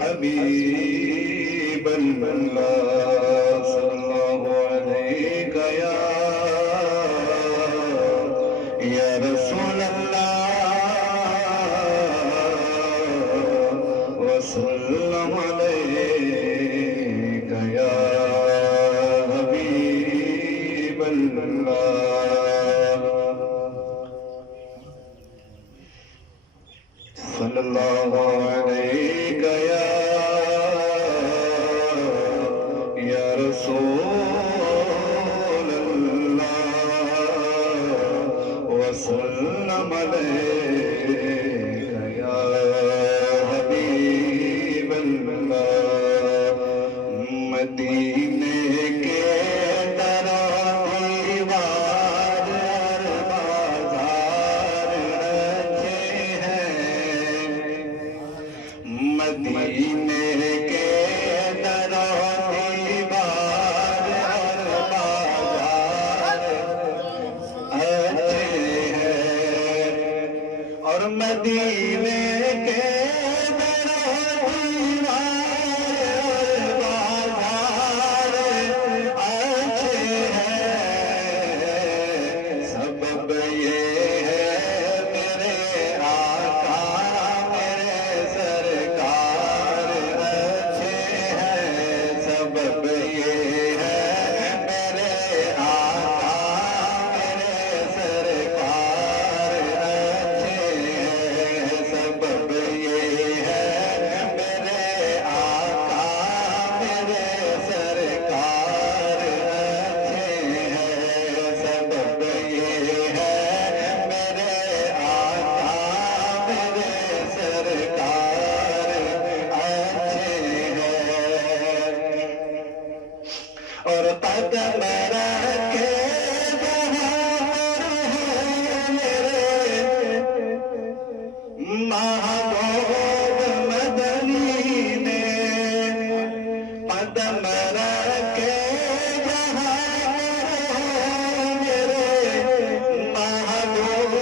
حبيب الله صلى الله عليك يا رسول الله وسلم عليك يا حبيب الله صلى الله عليك يا رسول الله وسلم عليك يا حبيب الله مدینے کے دیوار بازار اچھے ہیں مدینے کے دیوار بازار اچھے ہیں اور مدینے کے اور قدم رکھے محبوب مدنی نے قدم رکھے محبوب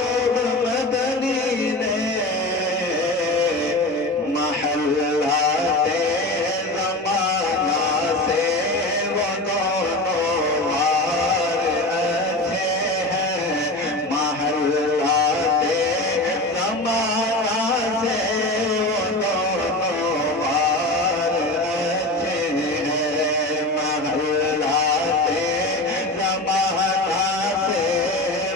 مدنی نے محلات زمانہ سے وہ دونوں وار اچھے ہیں محلات زمانہ سے وہ دونوں وار اچھے ہیں محلات زمانہ سے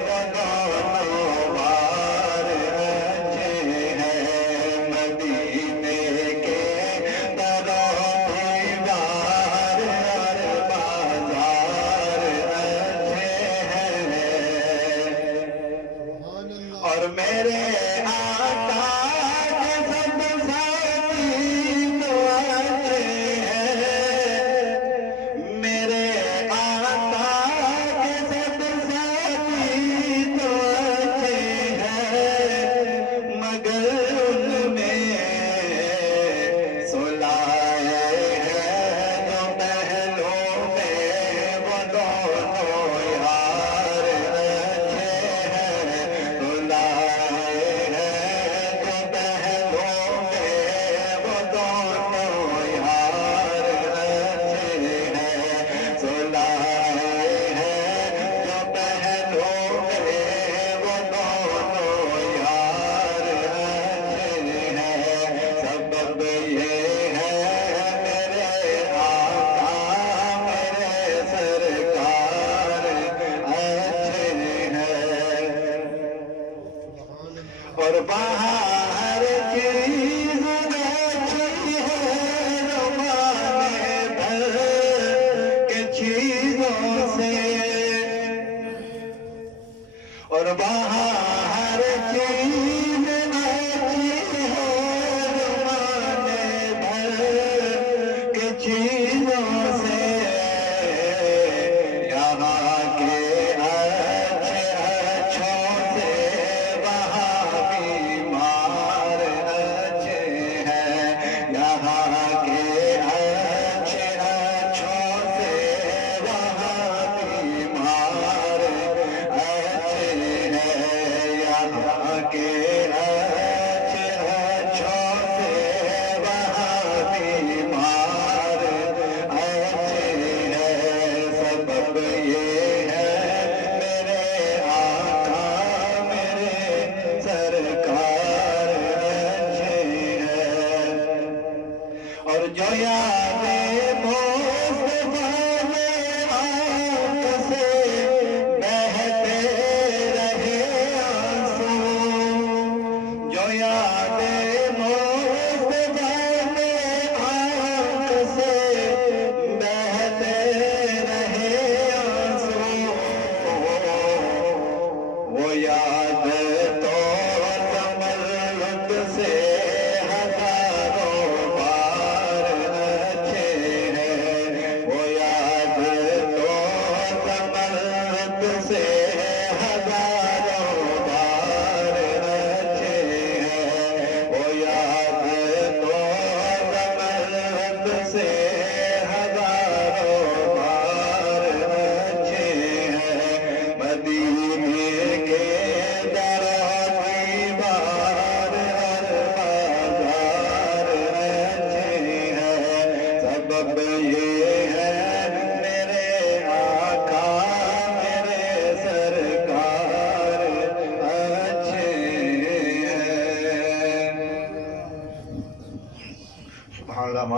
وہ دونوں وار اچھے ہیں مدینے کے دروں دیوار اور بازار اچھے ہیں اور میرے آقا کے سب ساتھی تو اچھے ہیں میرے آقا کے سب ساتھی تو اچھے ہیں مگر ان میں سلائے ہیں جو پہلوں میں وہ دونوں یار اچھے ہیں سلائے ہیں جو پہلوں میں وہ دونوں یار اچھے ہیں سلائے ہیں جو پہلوں میں وہ دونوں یار اچھے ہیں سبب یہ ہے میرے آقا میرے سرکار اچھے ہیں اور باہر چیز اچھی ہے زمانے بھر کے چیزوں سے اور باہر چیز اچھی ہے زمانے بھر کے چیزوں سے یہاں کے اچھے اچھوں سے وہاں بیمار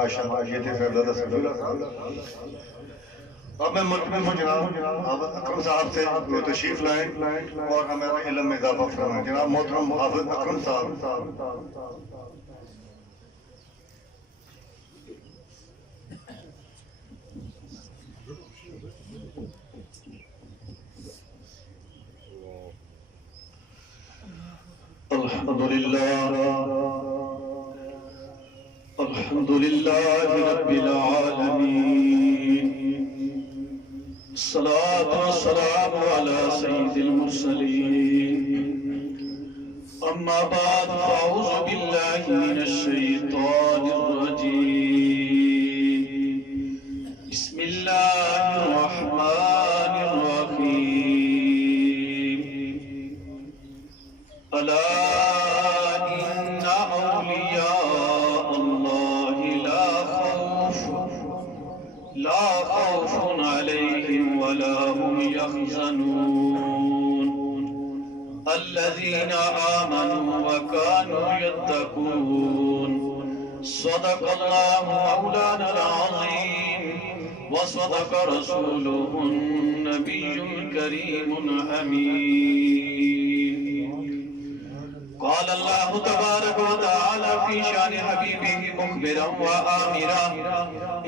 ماشاء اللہ یہ تھے صاحبزادہ صفی اللہ صاحب. اب میں ملتمس ہوں جناب حافظ اکرم صاحب سے وہ تشریف لائیں اور ہمارے علم میں اضافہ فرمائیں. جناب محترم حافظ اکرم صاحب. الحمد لله رب العالمين الصلاة والسلام على سيد المرسلين أما بعد فأعوذ بالله من الشيطان الرجيم بسم الله الرحمن الرحيم ألا إن أولياء الله لا خوف عليهم ولا هم يحزنون الذين آمنوا وكانوا يتقون صدق الله مولانا العظيم وصدق رسوله النبي الكريم الأمين. قال الله تبارك وتعالى في شان حبيبه مخبرا وآمرا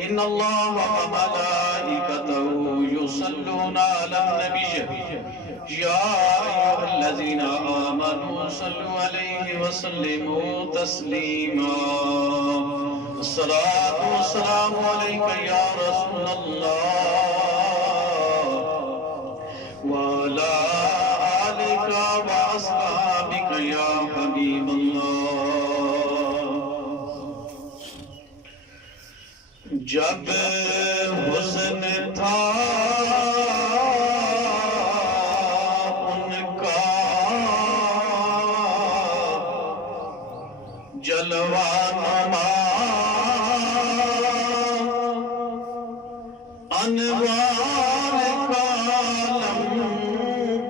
إن الله وملائكته يصلون على النبي يا أيها الذين آمنوا صلوا عليه وسلموا تسليما. الصلاة والسلام عليك يا رسول الله وعلى آلك وأصحابك يا حبيب الله. جب حسن تھا ان کا جلوہ نما انوار کا عالم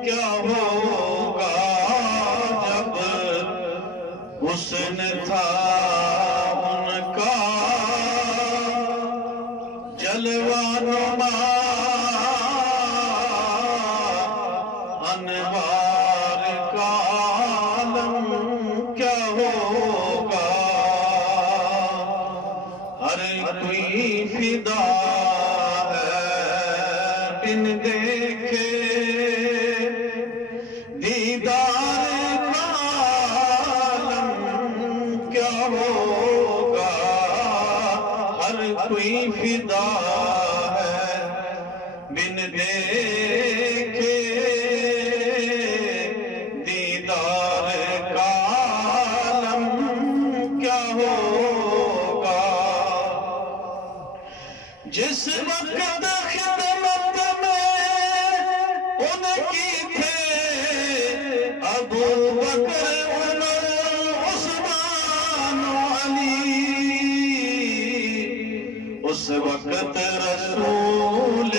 کیا ہوگا جب حسن تھا ان کا جلوہ نما انوار کا عالم کیا ہوگا. ہر کوئی فدا بن دیکھے دیدار کا عالم کیا ہوگا. ہر کوئی فدا ہے بن دیکھے دیدار کا عالم کیا ہوگا. جس وقت خدمت میں ان کی تھے ابو بکر عمر عثمان علی اس وقت رسول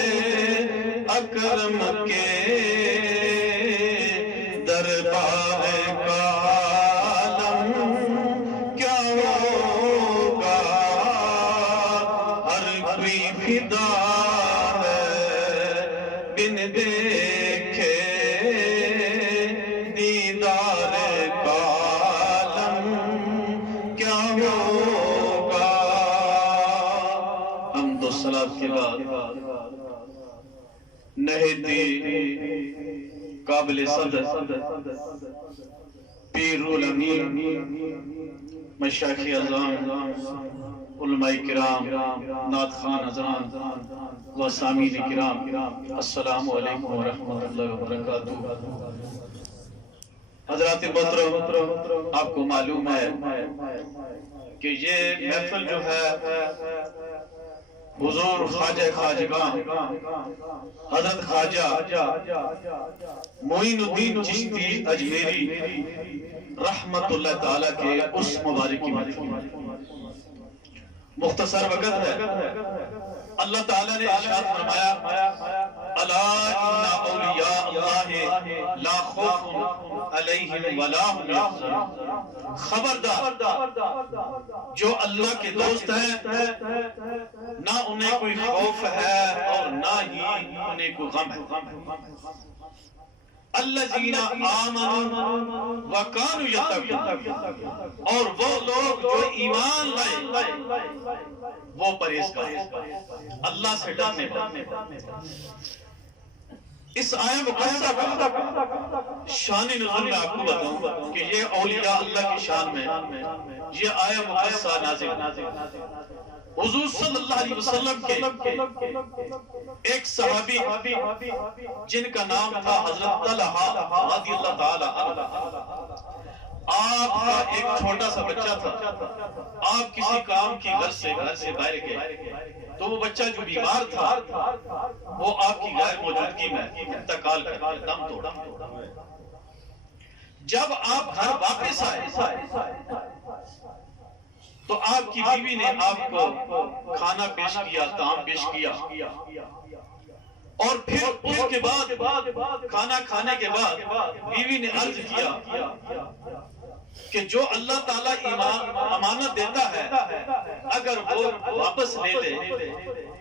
اکرم کے دربار کا عالم کیا ہوگا. ہر کوئی فدا ہے بن دیکھے دیدار کا عالم کیا ہوگا. حمد و صلاۃ کے بعد نہتی قابل صدر پیر الامین مشایخ اعظام علماء کرام نعت خوان حضرات و سامعین کرام السلام علیکم ورحمۃ اللہ وبرکاتہ. حضرات محترم آپ کو معلوم ہے کہ یہ محفل جو ہے حضور خواجہ خواجگاں حضرت خواجہ معین الدین چشتی اجمیری رحمت اللہ تعالیٰ کے اس مبارک کی محفل. مختصر وقت ہے. اللہ تعالیٰ نے ارشاد فرمایا الا ان اولیاء اللہ لا خوف علیہم ولا هم يحزنون، خبردار جو اللہ کے دوست ہیں نہ انہیں کوئی خوف ہے اور نہ ہی انہیں کوئی غم ہے۔ الذین آمنوا وکانوا یتقون، اور وہ لوگ جو ایمان لائے وہ پرہیزگار، اللہ سے ڈرنے والے۔ اس آیہ مقدسہ کا شان نزول میں آپ کو بتاؤں کہ یہ اولیاء اللہ کی شان میں یہ آیہ مقدسہ نازل۔ حضور صلی اللہ علیہ وسلم کے ایک صحابی جن کا نام تھا حضرت طلحہ رضی اللہ تعالی عنہ، آپ کا ایک چھوٹا سا بچہ تھا، آپ کسی کام کی گھر سے باہر گئے تو وہ بچہ جو بیمار تھا وہ آپ کی غیر موجودگی میں انتقال کر کے دم توڑا۔ جب آپ گھر واپس آئے تو آپ کی بیوی نے آپ کو کھانا پیش کیا، طعام پیش کیا، اور پھر اس کے بعد کھانا کھانے کے بعد بیوی نے عرض کیا کہ جو اللہ تعالیٰ امانت دیتا ہے اگر وہ واپس لے لے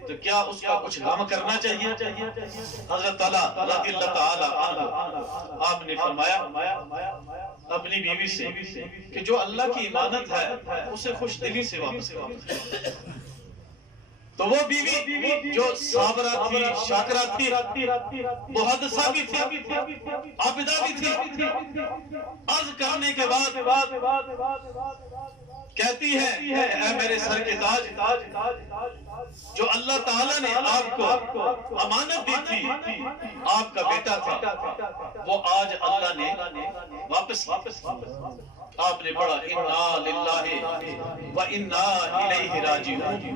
تو کیا اس کا کچھ غم کرنا چاہیے؟ حضرت رضی اللہ تعالیٰ عنہ آپ نے فرمایا اپنی بیوی سے کہ جو اللہ کی امانت ہے اسے خوش دلی سے واپس کرو۔ تو وہ بیوی جو صابرہ تھی، شاکرہ تھی، محدثہ بھی تھی، عابدہ بھی تھی، عرض کرنے کے بعد کہتی ہے اے میرے سر کے تاج، جو اللہ تعالیٰ نے آپ کو امانت دی تھی، آپ کا بیٹا تھا، وہ آج اللہ نے واپس آپ نے پڑھا اِنَّا لِلَّهِ وَإِنَّا إِلَيْهِ رَاجِعُونَ۔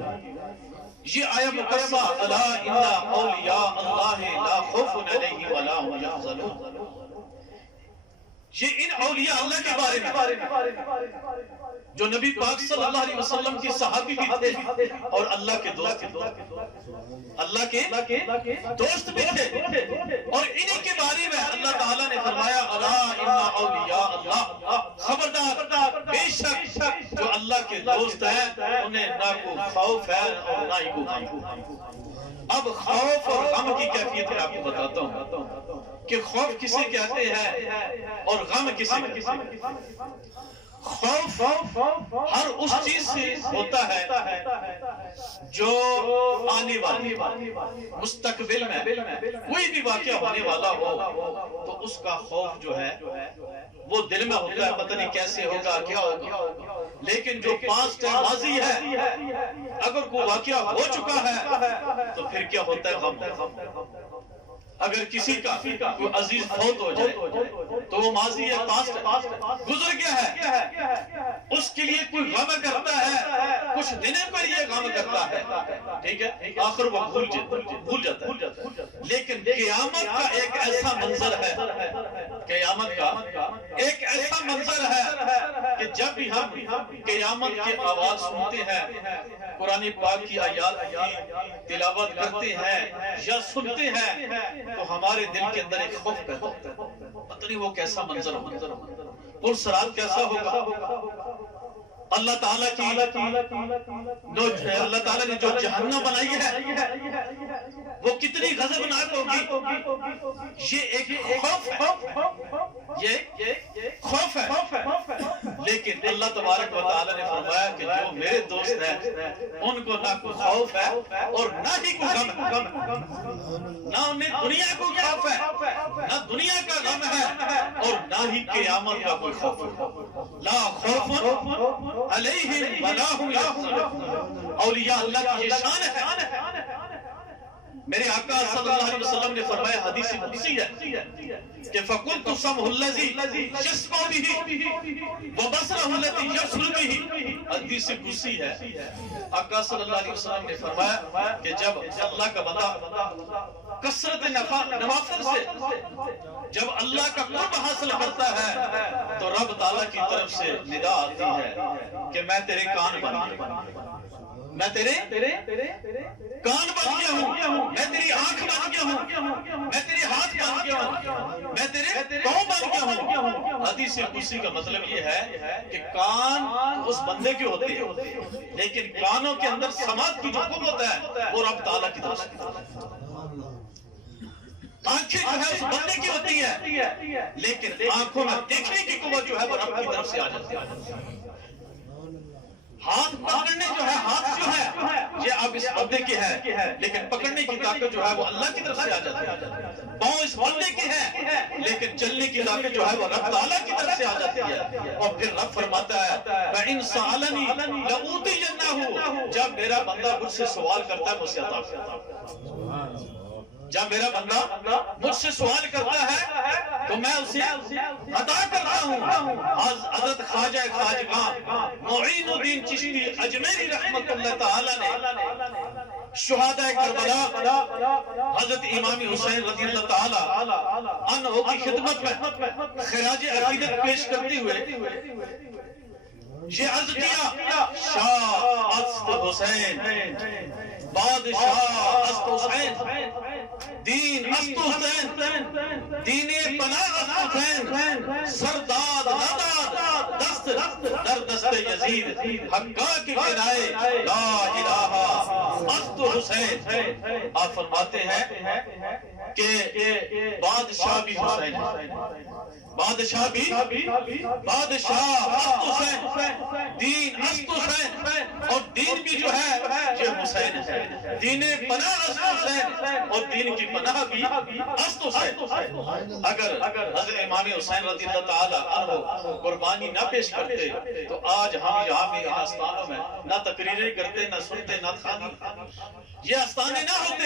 یہ آیہ مقدسہ الا ان اولیاء اللہ لا خوف علیہم ولا هم يحزنون، یہ ان اولیاء اللہ کے بارے میں جو نبی پاک صلی اللہ علیہ وسلم کی صحابی بھی تھے اور اللہ کے دوست بھی تھے، اور انہی کے بارے میں اللہ تعالیٰ نے فرمایا الا ان اولیاء اللہ، خبردار بے شک جو اللہ کے دوست ہیں انہیں نہ کوئی خوف ہے اور نہ ہی کوئی غم۔ اب خوف اور غم کی کیفیت میں آپ کو بتاتا ہوں کہ خوف کسے کہتے ہیں اور غم کسے کہتے ہیں۔ خوف ہر اس چیز سے ہوتا ہے جو آنے والی مستقبل میں کوئی بھی واقعہ ہونے والا ہو تو اس کا خوف جو ہے وہ دل میں ہوتا ہے، پتہ نہیں کیسے ہوگا، کیا ہوگا۔ لیکن جو پاسٹ ہے، ماضی ہے، اگر کوئی واقعہ ہو چکا ہے تو پھر کیا ہوتا ہے؟ غم۔ اگر کسی کا کوئی عزیز فوت ہو جائے تو وہ ماضی ہے، پاسٹ گزر گیا ہے، اس کے لیے کوئی غم کرتا ہے، کچھ دنوں پر یہ غم کرتا ہے، ٹھیک ہے، آخر وہ بھول جاتا ہے۔ لیکن قیامت کا ایک ایسا منظر ہے، قیامت کا ایک ایسا منظر ہے کہ جب بھی ہم قیامت کی آواز سنتے ہیں، قرآن پاک کی آیات کی تلاوت کرتے ہیں یا سنتے ہیں تو ہمارے دل کے اندر ایک خوف پیدا ہوتا ہے، پتہ نہیں وہ کیسا منظر ہوگا، پرسرات کیسا ہوگا۔ اللہ تعالیٰ نے جو جہنم بنائی ہے وہ کتنی غضبناک ہوگی، یہ ایک خوف ہے، یہ خوف ہے۔ لیکن اللہ تبارک و تعالیٰ نے فرمایا کہ جو میرے دوست ہیں ان کو نہ کوئی خوف ہے اور نہ ہی کوئی غم ہے، نہ انہیں دنیا کو خوف ہے، نہ دنیا کا غم ہے اور نہ ہی قیامت کا کوئی خوف ہے۔ لا خوف علیہم ولا هم يحزنون، اولیاء اللہ کی یہ شان ہے۔ میرے آقا صلی اللہ علیہ وسلم نے فرمایا، حدیث قدسی ہے کہ فَقُلْتُ سَمْعُ الَّذِي يَسْمَعُ بِهِ وَبَصَرُهُ الَّذِي يَبْصُرُ بِهِ، حدیث قدسی ہے۔ آقا صلی اللہ علیہ وسلم نے فرمایا کہ جب اللہ کا بندہ کثرت نوافل سے جب اللہ کا قرب حاصل کرتا ہے تو رب تعالیٰ کی طرف سے ندا آتی ہے کہ میں تیرے کان بن گیا ہوں، میں تیرے کان بن گیا ہوں، میں تیری آنکھ بن گیا ہوں، میں تیرے ہاتھ بن گیا ہوں، میں تیرے پاؤں بن گیا ہوں۔ حدیث قدسی کا مطلب یہ ہے کہ کان اس بندے کے ہوتے ہیں، لیکن کانوں کے اندر سماعت کی جو قوت ہے وہ رب تعالیٰ کی طرف سے، آنکھیں جو ہے اس بندے کی ہوتی ہے، لیکن آنکھوں میں دیکھنے کی قوت جو ہے وہ رب کی طرف سے آ جاتی ہے۔ ہاتھ پکڑنے جو ہے، ہاتھ جو ہے یہ اب اس بندے کی ہے، لیکن پکڑنے کی طاقت جو ہے وہ اللہ کی طرف سے آ جاتی ہے۔ پاؤں اس بندے کی ہے، لیکن چلنے کی طاقت جو ہے وہ رب تعالیٰ کی طرف سے آ جاتی ہے۔ اور پھر رب فرماتا ہے فَإِنْ سَأَلَنِي لَأُوتِيَنَّهُ، جب میرا بندہ مجھ سے سوال کرتا ہے مجھ سے عطا کرتا ہے، جب میرا بندہ مجھ سے سوال کرتا ہے تو میں اسے عطا کرتا ہوں۔ حضرت خواجہ خواجگاں معین الدین چشتی اجمیری رحمت اللہ تعالی نے شہداء کربلا حضرت امام حسین رضی اللہ تعالی عنہ کی خدمت میں خراج عقیدت پیش کرتے ہوئے یہ عرض کیا، شاہ است حسین، بادشاہ است حسین، دین است حسین، دین پناہ است حسین، سرداد نداد دست در دست یزید، حقا کی کنائے لا الہ است حسین۔ آپ فرماتے ہیں کہ بادشاہ بھی حسین ہے، بادشاہ بھی بادشاہ است حسین، دین است حسین، اور دین بھی جو ہے یہ حسین ہے، دین پناہ است حسین، اور دین کی پناہ بھی است حسین۔ اگر حضرت امام حسین رضی اللہ تعالی عنہ قربانی نہ پیش کرتے تو آج ہم یہاں میں ان آستانوں میں نہ تقریریں کرتے، نہ سنتے، نہ خوانی، یہ آستانے نہ ہوتے۔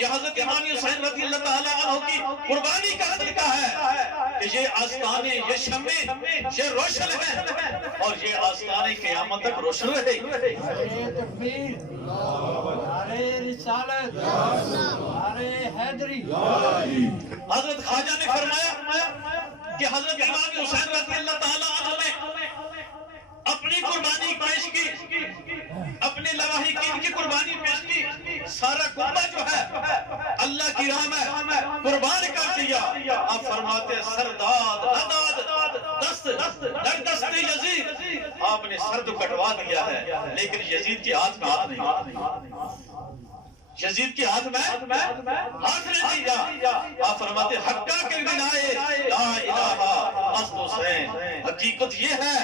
یہ حضرت امام حسین رضی اللہ تعالی عنہ کی قربانی کا صدقہ ہے کہ یہ آستانے، یہ شمع یہ روشن ہیں، اور یہ آستانے قیامت تک روشن رہے گی۔ تکبیر، نعرہ رسالت، نعرہ حیدری۔ حضرت خواجہ نے فرمایا کہ حضرت امام حسین رضی اللہ تعالی عنہ نے اپنی قربانی پیش کی، اپنے لواحقین کی قربانی پیش کی، سارا کنبہ جو ہے اللہ کی راہ میں قربان کر دیا۔ آپ فرماتے ہیں سرداد نداد دست در دست یزید، آپ نے سر تو کٹوا دیا ہے لیکن یزید کے ہاتھ میں ہاتھ نہیں، یزید کے ہاتھ میں ہاتھ نہیں دیا۔ آپ فرماتے حقا کے بنائے لا الہ است حسین، حقیقت یہ ہے،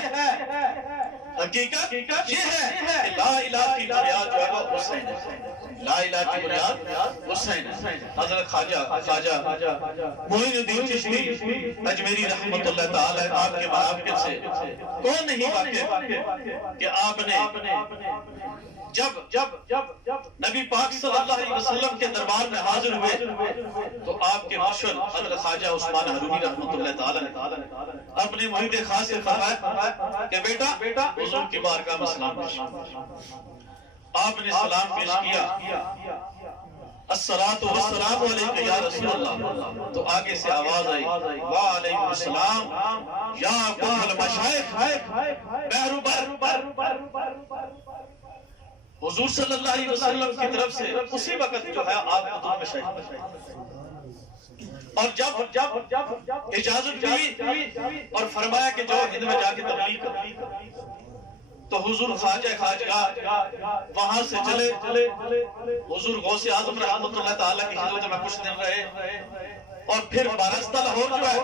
حقیقت یہ ہے کہ لا الہ کی بنیاد جو ہے وہ حسین ہے، لا الہ کی بنیاد حسین ہے۔ حضرت خواجہ معین الدین چشتی اجمیری رحمت اللہ تعالی آپ کے مناقب سے کون نہیں واقف کہ آپ نے جب نبی پاک صلی اللہ علیہ وسلم کے دربار میں حاضر ہوئے تو آپ کے مرشد حضرت خواجہ عثمان حرومی رحمت اللہ تعالی نے اپنے مرید خاص سے فرمایا کہ بیٹا حضور کی بارگاہ میں سلام پیش کیا۔ آپ نے سلام پیش کیا، الصلاۃ والسلام علیک یا رسول اللہ، تو آگے سے آواز آئی وعلیکم السلام یا کل مشائخ بہر بر۔ حضور صلی اللہ علیہ وسلم کی طرف سے اسی وقت جو ہے آپ حضور میں شہید، اور جب اجازت دی اور فرمایا کہ جو ہند میں جا کے تبلیغ کر، تو حضور خواجہ وہاں سے چلے، حضور غوث اعظم رحمت اللہ تعالیٰ کی خدمت میں کچھ دن رہے، اور پھر بارستہ لاہور جو ہے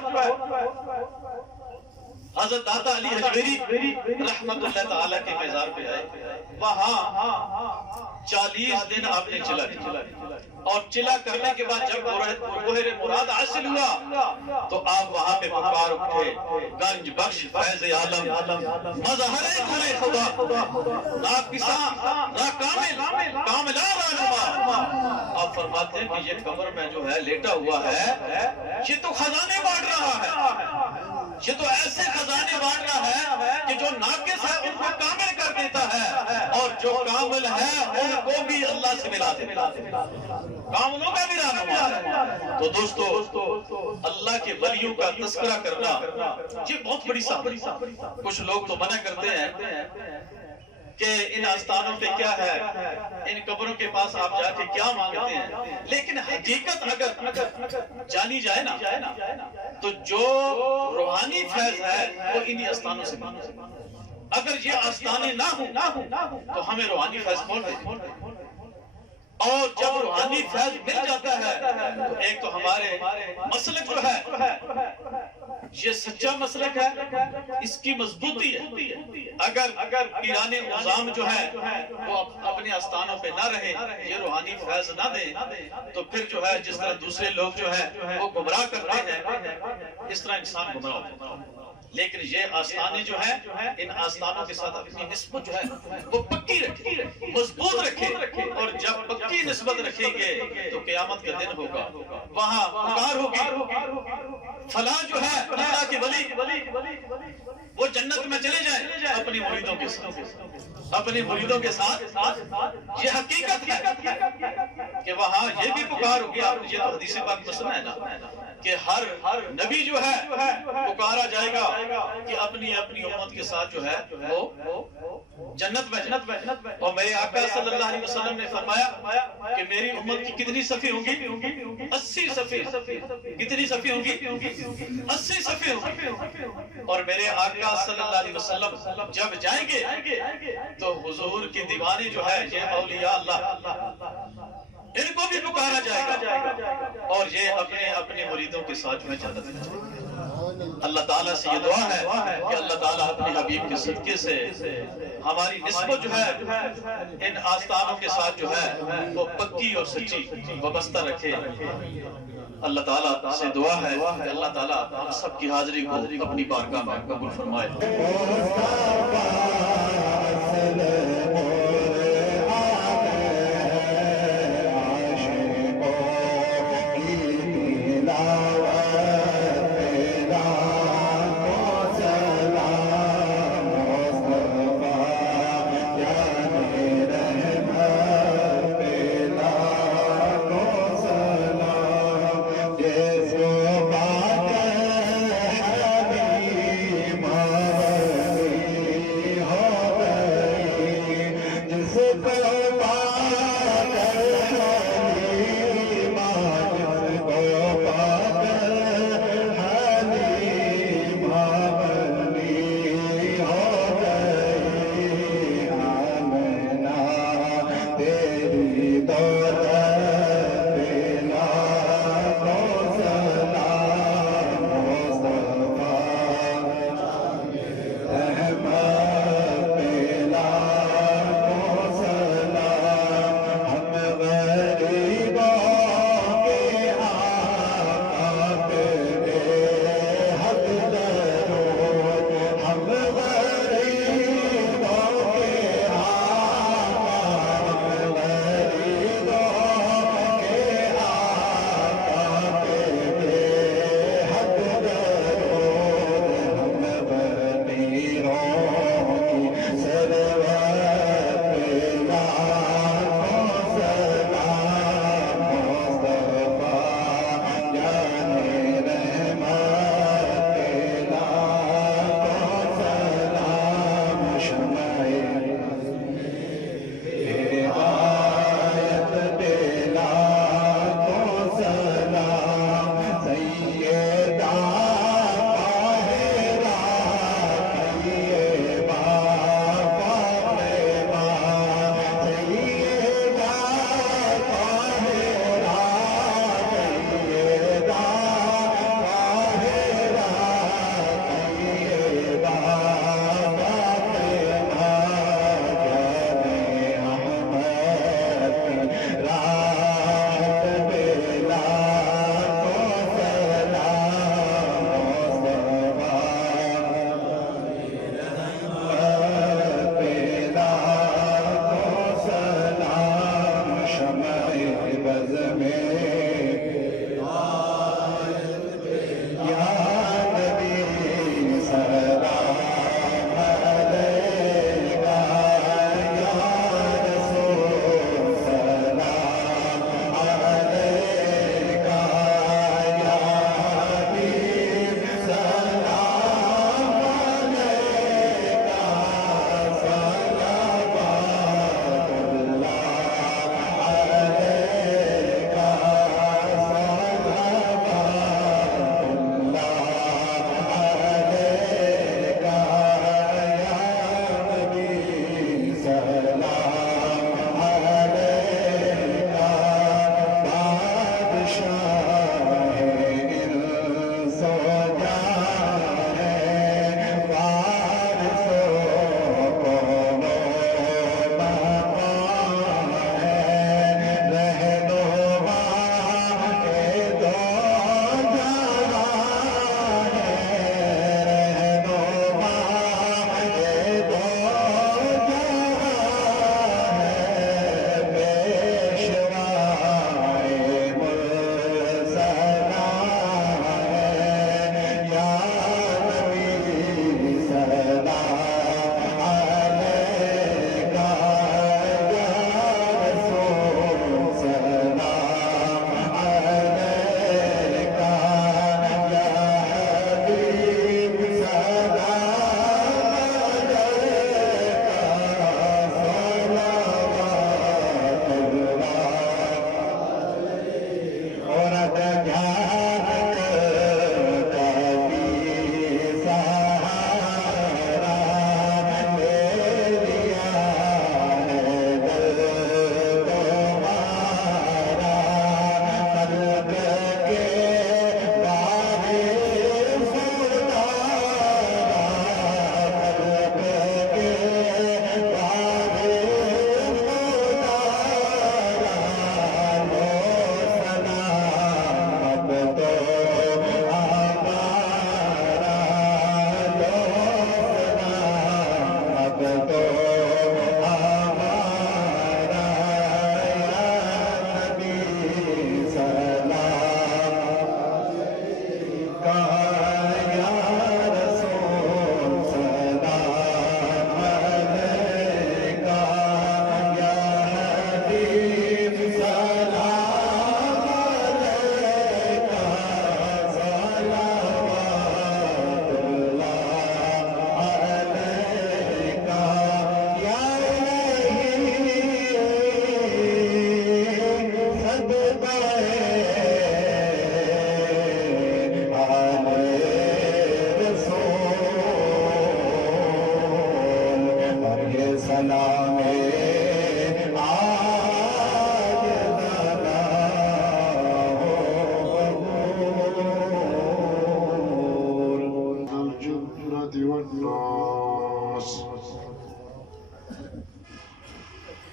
حضرت داتا علی حجویری رحمت اللہ تعالیٰ کے مزار پہ آئے، وہاں 40 دن آپ نے چلا کیا، اور چلا کرنے کے بعد جب گوہر مراد حاصل ہوا تو آپ وہاں پہ پکار اٹھے گنج بخش فیض عالم مظہر گل خدا ناقصاں کاملہ رہنما۔ آپ فرماتے ہیں کہ یہ قبر میں جو ہے لیٹا ہوا ہے یہ تو خزانے بانٹ رہا ہے، یہ تو ایسے خزانے بانٹ رہا ہے کہ جو ناقص ہے ان کو کامل کر دیتا ہے، اور جو کامل ہے ان کو بھی اللہ سے ملا دیتا ہے، کاملوں کا بھی رہنما۔ تو دوستو اللہ کے ولیوں کا تذکرہ کرنا یہ بہت بڑی صحبت۔ کچھ لوگ تو منع کرتے ہیں کہ ان آستانوں پہ کیا ہے، ان قبروں کے پاس آپ جا کے کیا مانگتے ہیں، لیکن حقیقت اگر جانی جائے نا تو جو روحانی فیض ہے وہ انہی آستانوں سے مانگتے ہیں۔ اگر یہ آستانے نہ ہوں تو ہمیں روحانی فیض کون دے؟ اور جب روحانی فیض مل جاتا ہے تو ایک تو ہمارے مسلک جو ہے یہ سچا مسلک ہے، اس کی مضبوطی ہے۔ اگر پیران نظام جو ہے وہ اپنے آستانوں پہ نہ رہے، یہ روحانی فیض نہ دے، تو پھر جو ہے جس طرح دوسرے لوگ جو ہے وہ گمراہ کرتے ہیں، اس طرح انسان گمراہ ہوتا ہے۔ لیکن یہ آستانے جو ہیں، ان آستانوں کے ساتھ اپنی نسبت جو ہے وہ پکی رکھے، مضبوط رکھے، اور جب پکی نسبت رکھیں گے تو قیامت کا دن ہوگا، وہاں پکار ہوگی، فلاں جو ہے اللہ کے ولی وہ جنت میں چلے جائیں اپنی مریدوں کے ساتھ، اپنی مریدوں کے ساتھ۔ یہ حقیقت ہے کہ وہاں یہ بھی پکار ہوگی، آپ نے یہ تو حدیث پاک میں سنا ہے نا کہ ہر نبی جو ہے پکارا جائے گا کہ اپنی امت کے ساتھ جو ہے وہ جنت میں، اور میرے آقا صلی اللہ علیہ وسلم نے فرمایا کہ میری امت کی کتنی صفی ہوں گی؟ 80 صفی۔ کتنی صفی ہوں گی؟ 80 صفی ہوں گی۔ اور میرے آقا صلی اللہ علیہ وسلم جب جائیں گے تو حضور کی دیوانی جو ہے یہ اولیاء اللہ، ان کو بھی پکارا جائے گا، اور یہ اپنے مریدوں کے ساتھ جو ہے جنت میں جائیں گے۔ اللہ تعالیٰ سے یہ دعا ہے کہ اللہ تعالیٰ اپنے حبیب کے صدقے سے ہماری نسبت جو ہے ان آستانوں کے ساتھ جو ہے وہ پکی اور سچی وابستہ رکھے۔ اللہ تعالیٰ سے دعا ہے کہ اللہ تعالیٰ ہم سب کی حاضری کو اپنی بارگاہ میں قبول فرمائے۔ ہو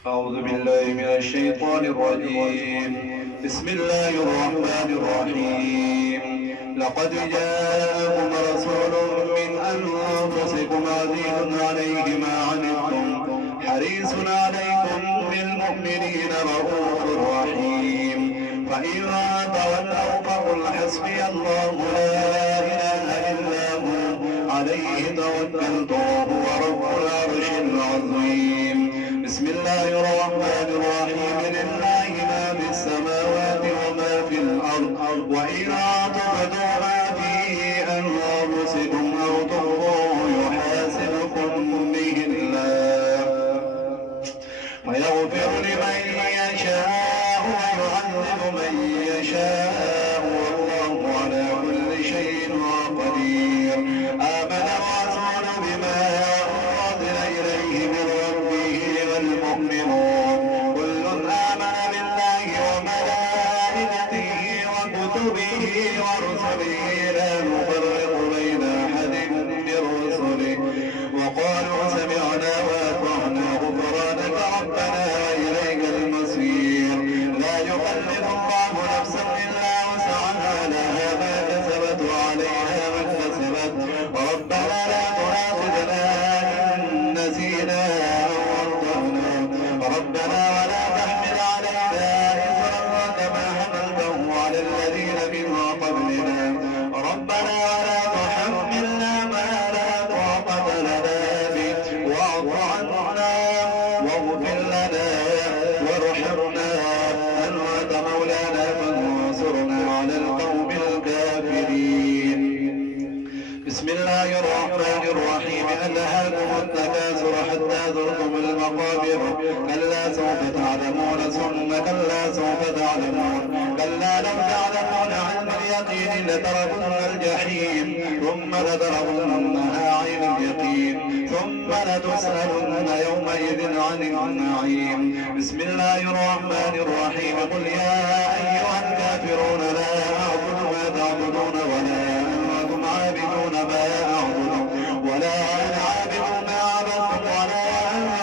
أعوذ بالله من الشيطان الرجيم. بسم الله الرحمن الرحيم. لقد جاءكم رسول من أنفسكم عزيز عليه ما عنتم حريص عليكم بالمؤمنين رؤوف رحيم. فإن تولوا فقل حسبي الله لا إله إلا هو عليه توكلت وهو رب العرش العظيم. بسم الله الرحمن الرحيم. لله ما في السماوات وما في الأرض وإن تبدوا ما في أنفسكم أو تخفوه يحاسبكم به الله فيغفر لمن يشاء ويعذب من يشاء والله على كل شيء قدير. آمن الرسول بما أنزل إليه من ربه والمؤمنون كل آمن بالله وملائكته وكتبه ورسله لا نفرق بين أحد من رسله وقالوا سمعنا وأطعنا غفرانك ربنا وإليك المصير. لا يكلف الله نفسا إلا وسعها لها ما كسبت وعليها ما اكتسبت ربنا لا تؤاخذنا إن نسينا أو أخطأنا ربنا ولا تحمل علينا إصرا كما حملته على الذين من قبلنا ربنا ولا تحملنا ما لا طاقة لنا به واعف عنا واغفر لنا وارحمنا أنت مولانا فانصرنا على القوم الكافرين. بسم الله الرحمن الرحيم. ألهاكم التكاثر حتى زرتم المقابر كلا سوف تعلمون ثم كلا سوف تعلمون كلا لو تعلمون علم اليقين لترون الجحيم ثم لترونها عين اليقين ثم لتسألن يومئذ عن النعيم. بسم الله الرحمن الرحيم. قل يا أيها الكافرون لا أعبد ما تعبدون ولا أنتم عابدون ما أعبد ولا أنا عابد ما عبدتم ولا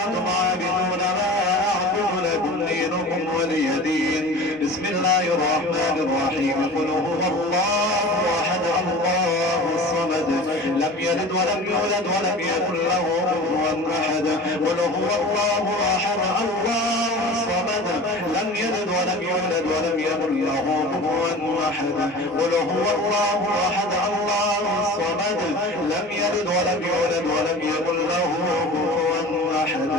أنتم عابدون ما أعبد لكم دينكم ولي دين. بسم الله الرحمن الرحيم. قل هو الله أحد الله الصمد لم يلد ولم يولد ولم يكن له كفوا أحد. قل هو الله أحد الله الصمد لم يلد ولم يولد ولم يكن له كفوا أحد. قل هو الله أحد الله الصمد لم يلد ولم يولد ولم يكن له كفوا أحد.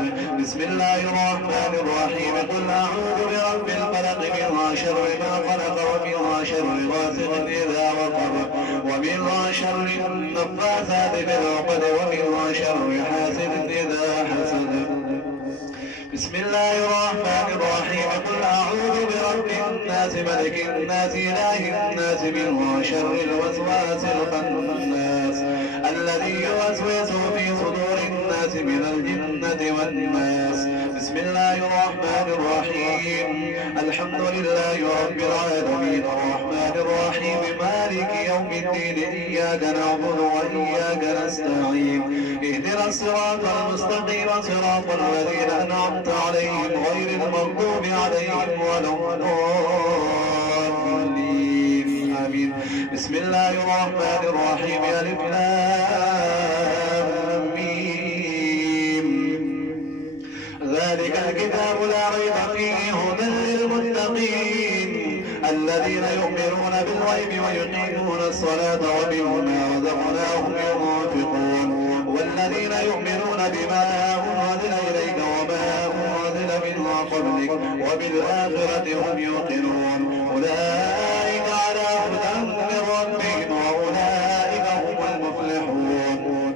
بسم الله الرحمن الرحيم. قل أعوذ برب الفلق من شر ما خلق ومن شر غاسق إذا وقب ومن شر النفاثات في العقد ومن شر حاسد إذا حسد. بسم الله الرحمن الرحيم. قل أعوذ برب الناس ملك الناس إله الناس من شر الوسواس الخناس الذي يوسوس في صدور الناس من الجنة والناس. بسم الله الرحمن الرحيم. الحمد لله رب العالمين الرحمن الرحيم مالك يوم الدين إياك نعبد وإياك نستعين اهدنا الصراط المستقيم صراط الذين أنعمت عليهم غير المغضوب عليهم ولا الضالين آمين. بسم الله الرحمن الرحيم. ألف لام ميم ذلك الكتاب لا ريب فيه هدى للمتقين الذين يؤمنون بالغيب ويقيمون الصلاة ومما رزقناهم ينفقون والذين يؤمنون بما أنزل إليك وما أنزل من قبلك وبالآخرة هم يوقنون أولئك على هدى من ربهم وأولئك هم المفلحون.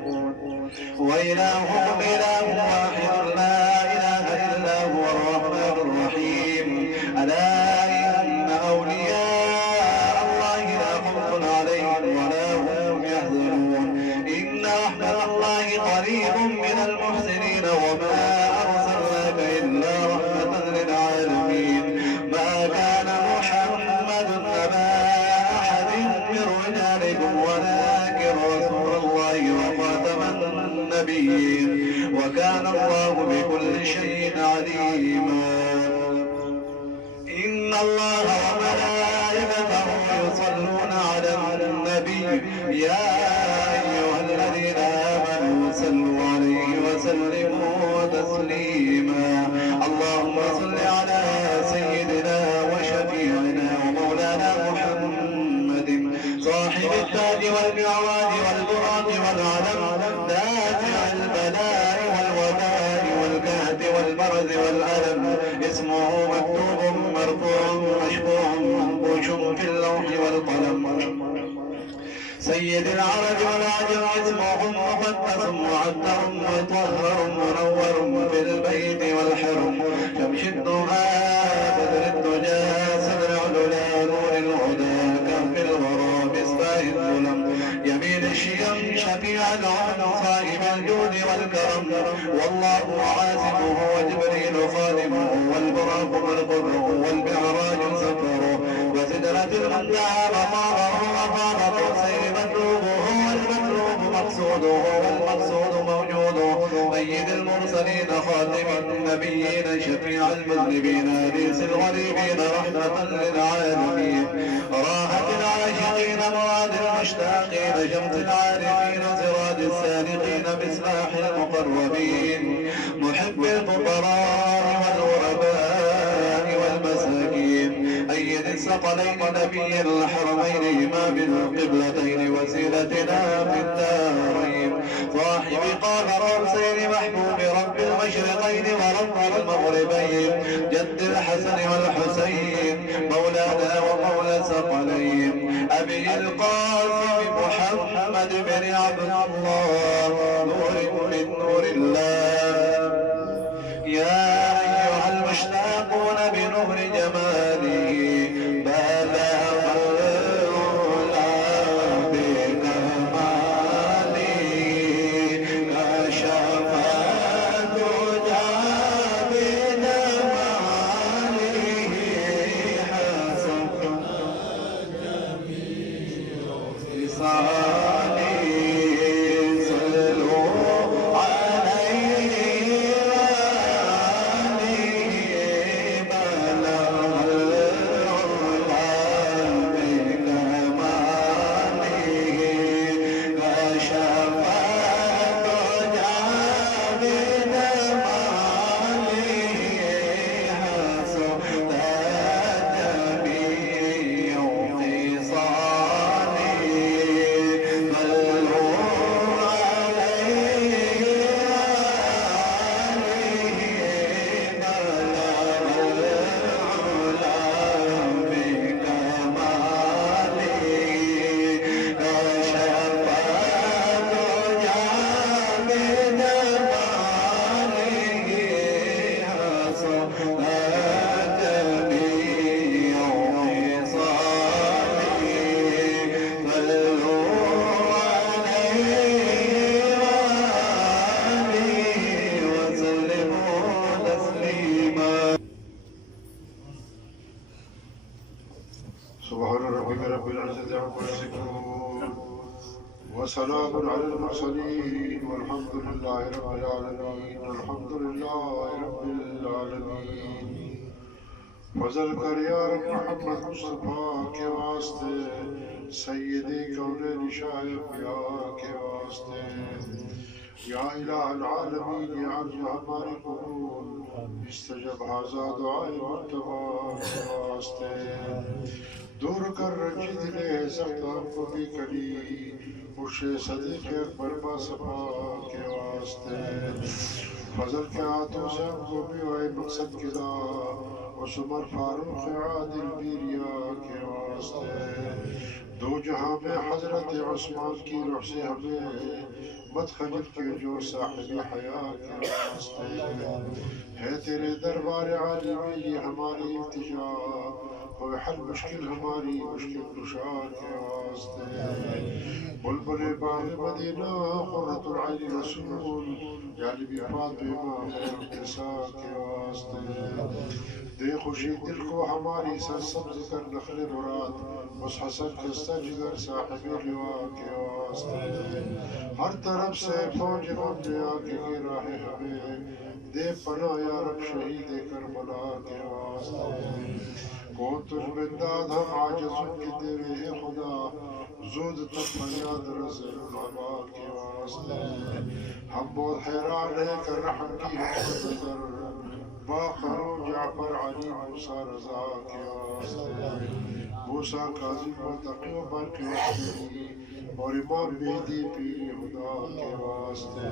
وإلهكم إله واحد لا إله إلا هو الرحمن الرحيم. ألا إن أولياء الله لا خوف عليهم ولا هم يحزنون إن رحمة الله قريب من المحسنين وما صاحب التاج والمعراج والبراق والعلم دافع البلاء والوباء والكهف والبرد والألم اسمه مكتوب مرفوع مشفوع منقوش في اللوح والقلم سيد العرب والعجم اسمه مقدس معطر مطهر منور في البيت والحرم شمس الدهاء بدر الدجى صدر عللا نور الهدى كهف الورى مصباح الظلم يمين الشيم شفيع العلم صاحب الجود والكرم والله عازمه وجبريل خادمه والبراق مرقبه والمعراج سفره وسدرة المنتهى مقامه مقام قوسين مطلوبه والمطلوب مقصوده والمقصود موجوده سيد المرسلين خاتم النبيين شفيع المذنبين انيس الغريبين رحمة للعالمين راحة العاشقين مراد المشتاقين شمس العارفين سراج السالقين بسلاح المقربين محب الفقراء والغرباء والمساكين أيد الثقلين نبي الحرمين إمام القبلتين وسيلتنا في الدارين صاحب قاب قوسين محبوب رب المشرقين ورب المغربين جد الحسن والحسين مولانا ومولى الثقلين أبي القاسم محمد بن عبد الله نور من نور الله يا أيها المشتاقون بنور جماله بلغ العلا بكماله كشف الدجى بجماله حسب لسانه صلوا عليه سبحان ربك رب العزة عما يصفون وسلام على المرسلين والحمد لله رب العالمين الحمد لله رب العالمين فضل کر یا رب محمد مصطفیٰ کے واسطے سید کونین شاہ انبیاء کے واسطے یا الہ العالمین یا عرض ہمارے قبول استجب حاضر دعائے مرتبہ کے واسطے دور کر رنجی دلے سخت ہم کو بھی کری مرشد صدیق اکبر باصفا کے واسطے فضل کے ہاتھوں سے ہم کو بھی ہوئے مقصد کلا عثمر فاروق عادل بیریا کے واسطے دو جہاں میں حضرت عثمان کی روح سے ہمیں مت خجل کے جو صاحب حیات کے واسطے ہے تیرے دربار عالی میں یہ ہماری التجا کوئی حل مشکل ہماری مشکل کشا کے واسطے بلبل باغ مدینہ قرۃ العین رسول جانب فاطمہ خیر النساء کے واسطے دے خوشی دل کو ہماری سر سبز کر نخل مراد اس حسن خستہ جگر صاحب لوا کے واسطے ہر طرف سے فوج غم نے آگے گرا ہے ہمیں دے پناہ یا رب شہید کربلا کے واسطے کون تجھ میں داد ہم عاجزوں کی دیوے خدا زود تک فریاد رسل العبا کے واسطے ہم بہت حیران ہے کر رحم کی حکمت در باقر و جعفر علی موسیٰ رضا کے واسطے موسیٰ کاظم متقی و باقی وحدی اور امام مہدی پیر خدا کے واسطے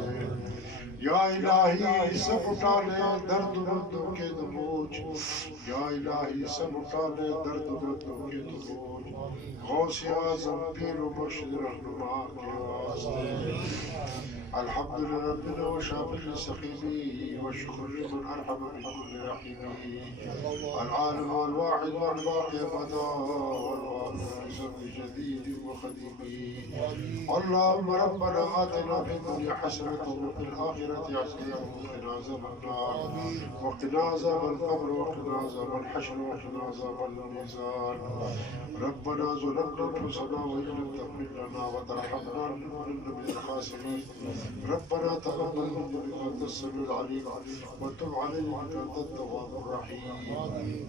یا الہی سب اٹھا لے درد مردوں کے دبوچ یا الہی سب اٹھا لے درد مردوں کے دبوچ غوث اعظم پیر و مرشد رہنما کے واسطے الحمد لربنا وشافع السقيم والشكر لمن أرحم بكل رحيم العالم والواحد والباقي أبدا والواحد جديد وقديم اللهم ربنا آتنا في الدنيا حسنة وفي الآخرة حسنة وقنا عذاب النار وقنا عذاب القبر وقنا عذاب الحشر وقنا عذاب الميزان ربنا ظلمنا أنفسنا وإن لم تغفر لنا وترحمنا لنكونن من الخاسرين ربنا تقبل منا انت السميع العليم وتب علينا انك انت التواب الرحيم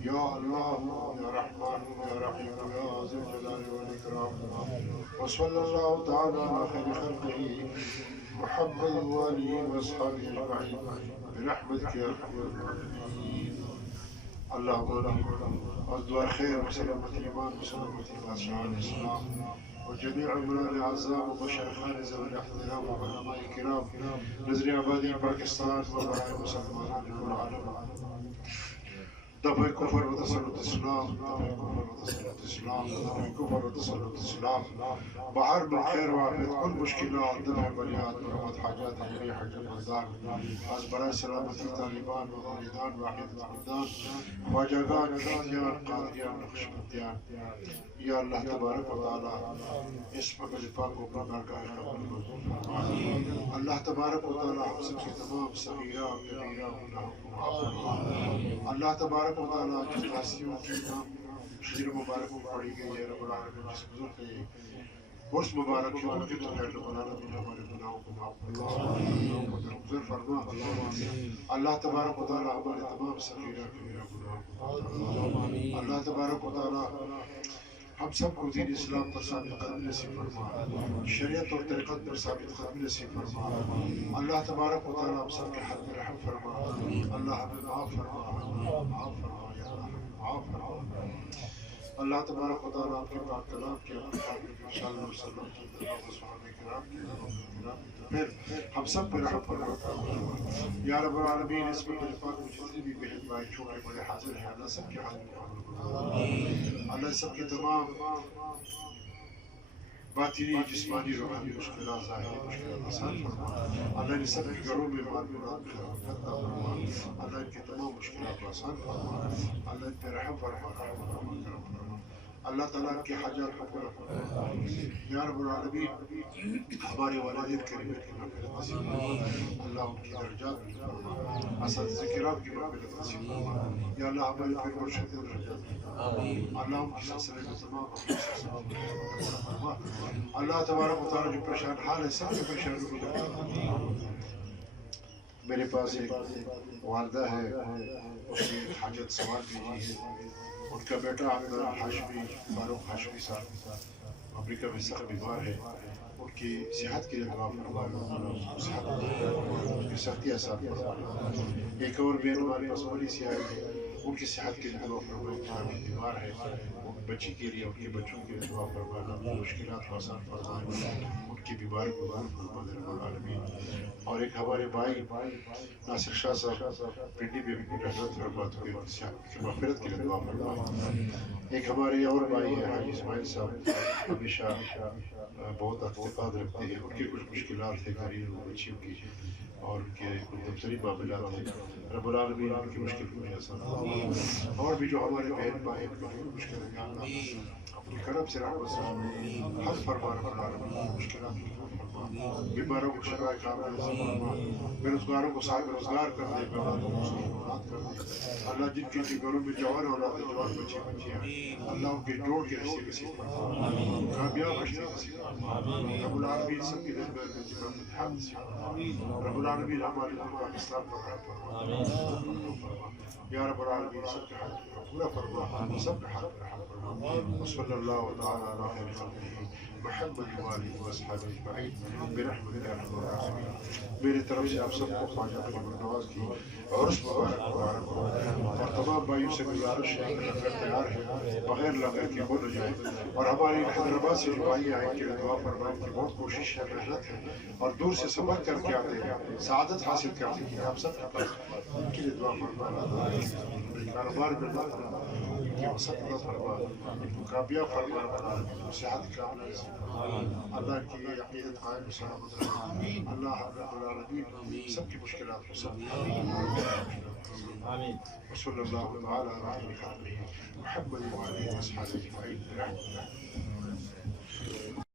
يا الله يا رحمن يا رحيم يا ذا الجلال والاكرام وصلى الله تعالى على خير خلقه محمد واله واصحابه اجمعين برحمتك يا ارحم الراحمين اللهم أصدوا خير وسلامة الإيمان وسلامة الباشا عليه السلام وجميع أمراء الأعزاء وبشر خالد ذوي الاحترام وعلماء الكرام نزل عبادي باكستان وبراء مسلمان لكل العالم دفع كفر وتسلط الإسلام دفع كفر وتسلط الإسلام دفع كفر وتسلط الإسلام بحر بالخير وعافية كل مشكلات دفع بليات ورمت حاجات جميع حج البلدان أزبراء سلامتي طالبان ومريدان وحيدة البلدان خواجگان اختیار قادریان نقشبندیان یا اللہ تبارک و تعالی اس مقل پاک کو اپنا برگاہ قبول فرمائے اللہ تبارک و تعالی ہم سب کی تمام صغیرہ کبیرہ گناہوں کو معاف فرمائے اللہ تبارک و تعالی جس قاسیوں کی نام شجر مبارک کو پڑھی گئی ہے رب العالمین جس بزرگ کے عرس مبارک ہے ان کی تو خیر رب العالمین ہمارے گناہوں کو معاف فرما اللہ تبارک و تعالی ہمارے تمام صغیرہ کبیرہ گناہوں کو معاف فرما اللہ تبارک و تعالی ہم سب کو دین اسلام پر ثابت قدمی نصیب فرما شریعت اور طریقت پر ثابت قدمی نصیب فرما اللہ تبارک و تعالی ہم سب کے حق میں رحم فرما اللہ ہمیں معاف فرما معاف فرما یا اللہ معاف فرما اللہ تبارک و تعالی آپ کے پاک کلام کے صلی اللہ علیہ وسلم کی طرف صحابہ کرام کے پھر ہم سب پر رحم فرما یا رب العالمین اس میں پاک میں جتنے بھی بہن بھائی چھوٹے بڑے حاضر ہیں اللہ سب کے حال میں قبول کرنا اللہ سب کے تمام باطنی جسمانی روحانی مشکلات ظاہری مشکلات آسان فرما اللہ نے سب کے گھروں میں مال مراد عطا فرما اللہ ان کے تمام مشکلات کو آسان فرما اللہ ان پہ رحم فرما کرم فرما اللہ تعالیٰ ان کے حاجات کو پورا فرما یا رب العالمین ہمارے والدین کریم کی مغفرت نصیب فرما اللہ ان کی درجات میں فرما اساتذہ کرام کی مغفرت نصیب فرما یا اللہ ہمارے پیر مرشد درجات میں اللہ ان کی سلسلے میں تمام فرما اللہ تبارک و تعالیٰ جو پریشان حال ہے سب کے پریشانوں کو دور فرما میرے پاس ایک والدہ ہے اس نے حاجت سوال بھیجی ہے ان کا بیٹا عبداللہ ہاشمی فاروق ہاشمی صاحب امریکہ میں سخت بیمار ہے ان کی صحت کے لیے دعا فرمائے صحت ان کی سختی آسان فرمائے ایک اور بہن ہمارے پاس بڑی سی آئی ہے ان کی صحت کے لیے دعا فرمائے بیمار ہے بچی کے لیے ان کے بچوں کے لیے دعا فرمائے مشکلات کو آسان فرمائے ان کی بیماری کو دور فرمائے رب العالمین اور ایک ہمارے بھائی ناصر شاہ صاحب پنڈی میں بھی رحمت فرماتے ہوئے مغفرت کے لیے دعا فرمائے ایک ہمارے اور بھائی ہیں حاجی اسماعیل صاحب ہمیشہ بہت اعتقاد رکھتے ہیں ان کی کچھ مشکلات ہیں غریب بچیوں کی اور ان کے کچھ دفتری معاملات ہیں رب العالمین ان کی مشکل کو بھی آسان فرمائے اور بھی جو ہمارے بہن بھائی ان کی مشکل ہے اللہ اپنی کرم سے رحمت سے حل فرما رب العالمین مشکلات کو دور فرما بیماروں کو شفا کامل نصیب فرما بے روزگاروں کو صاحب روزگار کر دے بے اولادوں کو صحیح اولاد کر دے اللہ جن کے گھروں میں جوان اولاد ہے جوان بچے بچیاں اللہ ان کے جوڑ کے رشتے نصیب فرما کامیاب رشتے نصیب فرما رب العالمین سب کے دل میں فتحات نصیب فرما رب العالمین ہمارے ملک پاکستان پر رحم فرما یا رب العالمین سب کے حال کو پورا فرما سب کے حال پر رحم فرما وصلی اللہ تعالی علی خیر خلقہ محمد وآلہ وصحبہ اجمعین برحمتک یا ارحم الراحمین. میری طرف سے آپ سب کو خواجہ غریب نواز کی عرس مبارک ہو. اور تمام بھائیوں سے گزارش ہے کہ لنگر تیار ہے, بغیر لنگر کے ہو نہ جائے. اور ہماری حیدرآباد سے جو بھائی آئے ان کے لیے دعا فرمائیں کی بہت کوشش ہے, محنت ہے, اور دور سے سفر کر کے آتے ہیں, سعادت حاصل کرتے ہیں. آپ سب کے پاس ان کے لیے دعا فرمائیں. کاروبار میں اللہ تعالیٰ ان کی وسعت عطا فرما, ان کو کامیاب فرما, صحت کا اللہ کی عقیدت قائم سلامت رکھنا. اللہ رب العالمین سب کی مشکلات کو سب آمین. وصلی اللہ تعالی علی خاتم محمد وعلی اصحابہ اجمعین.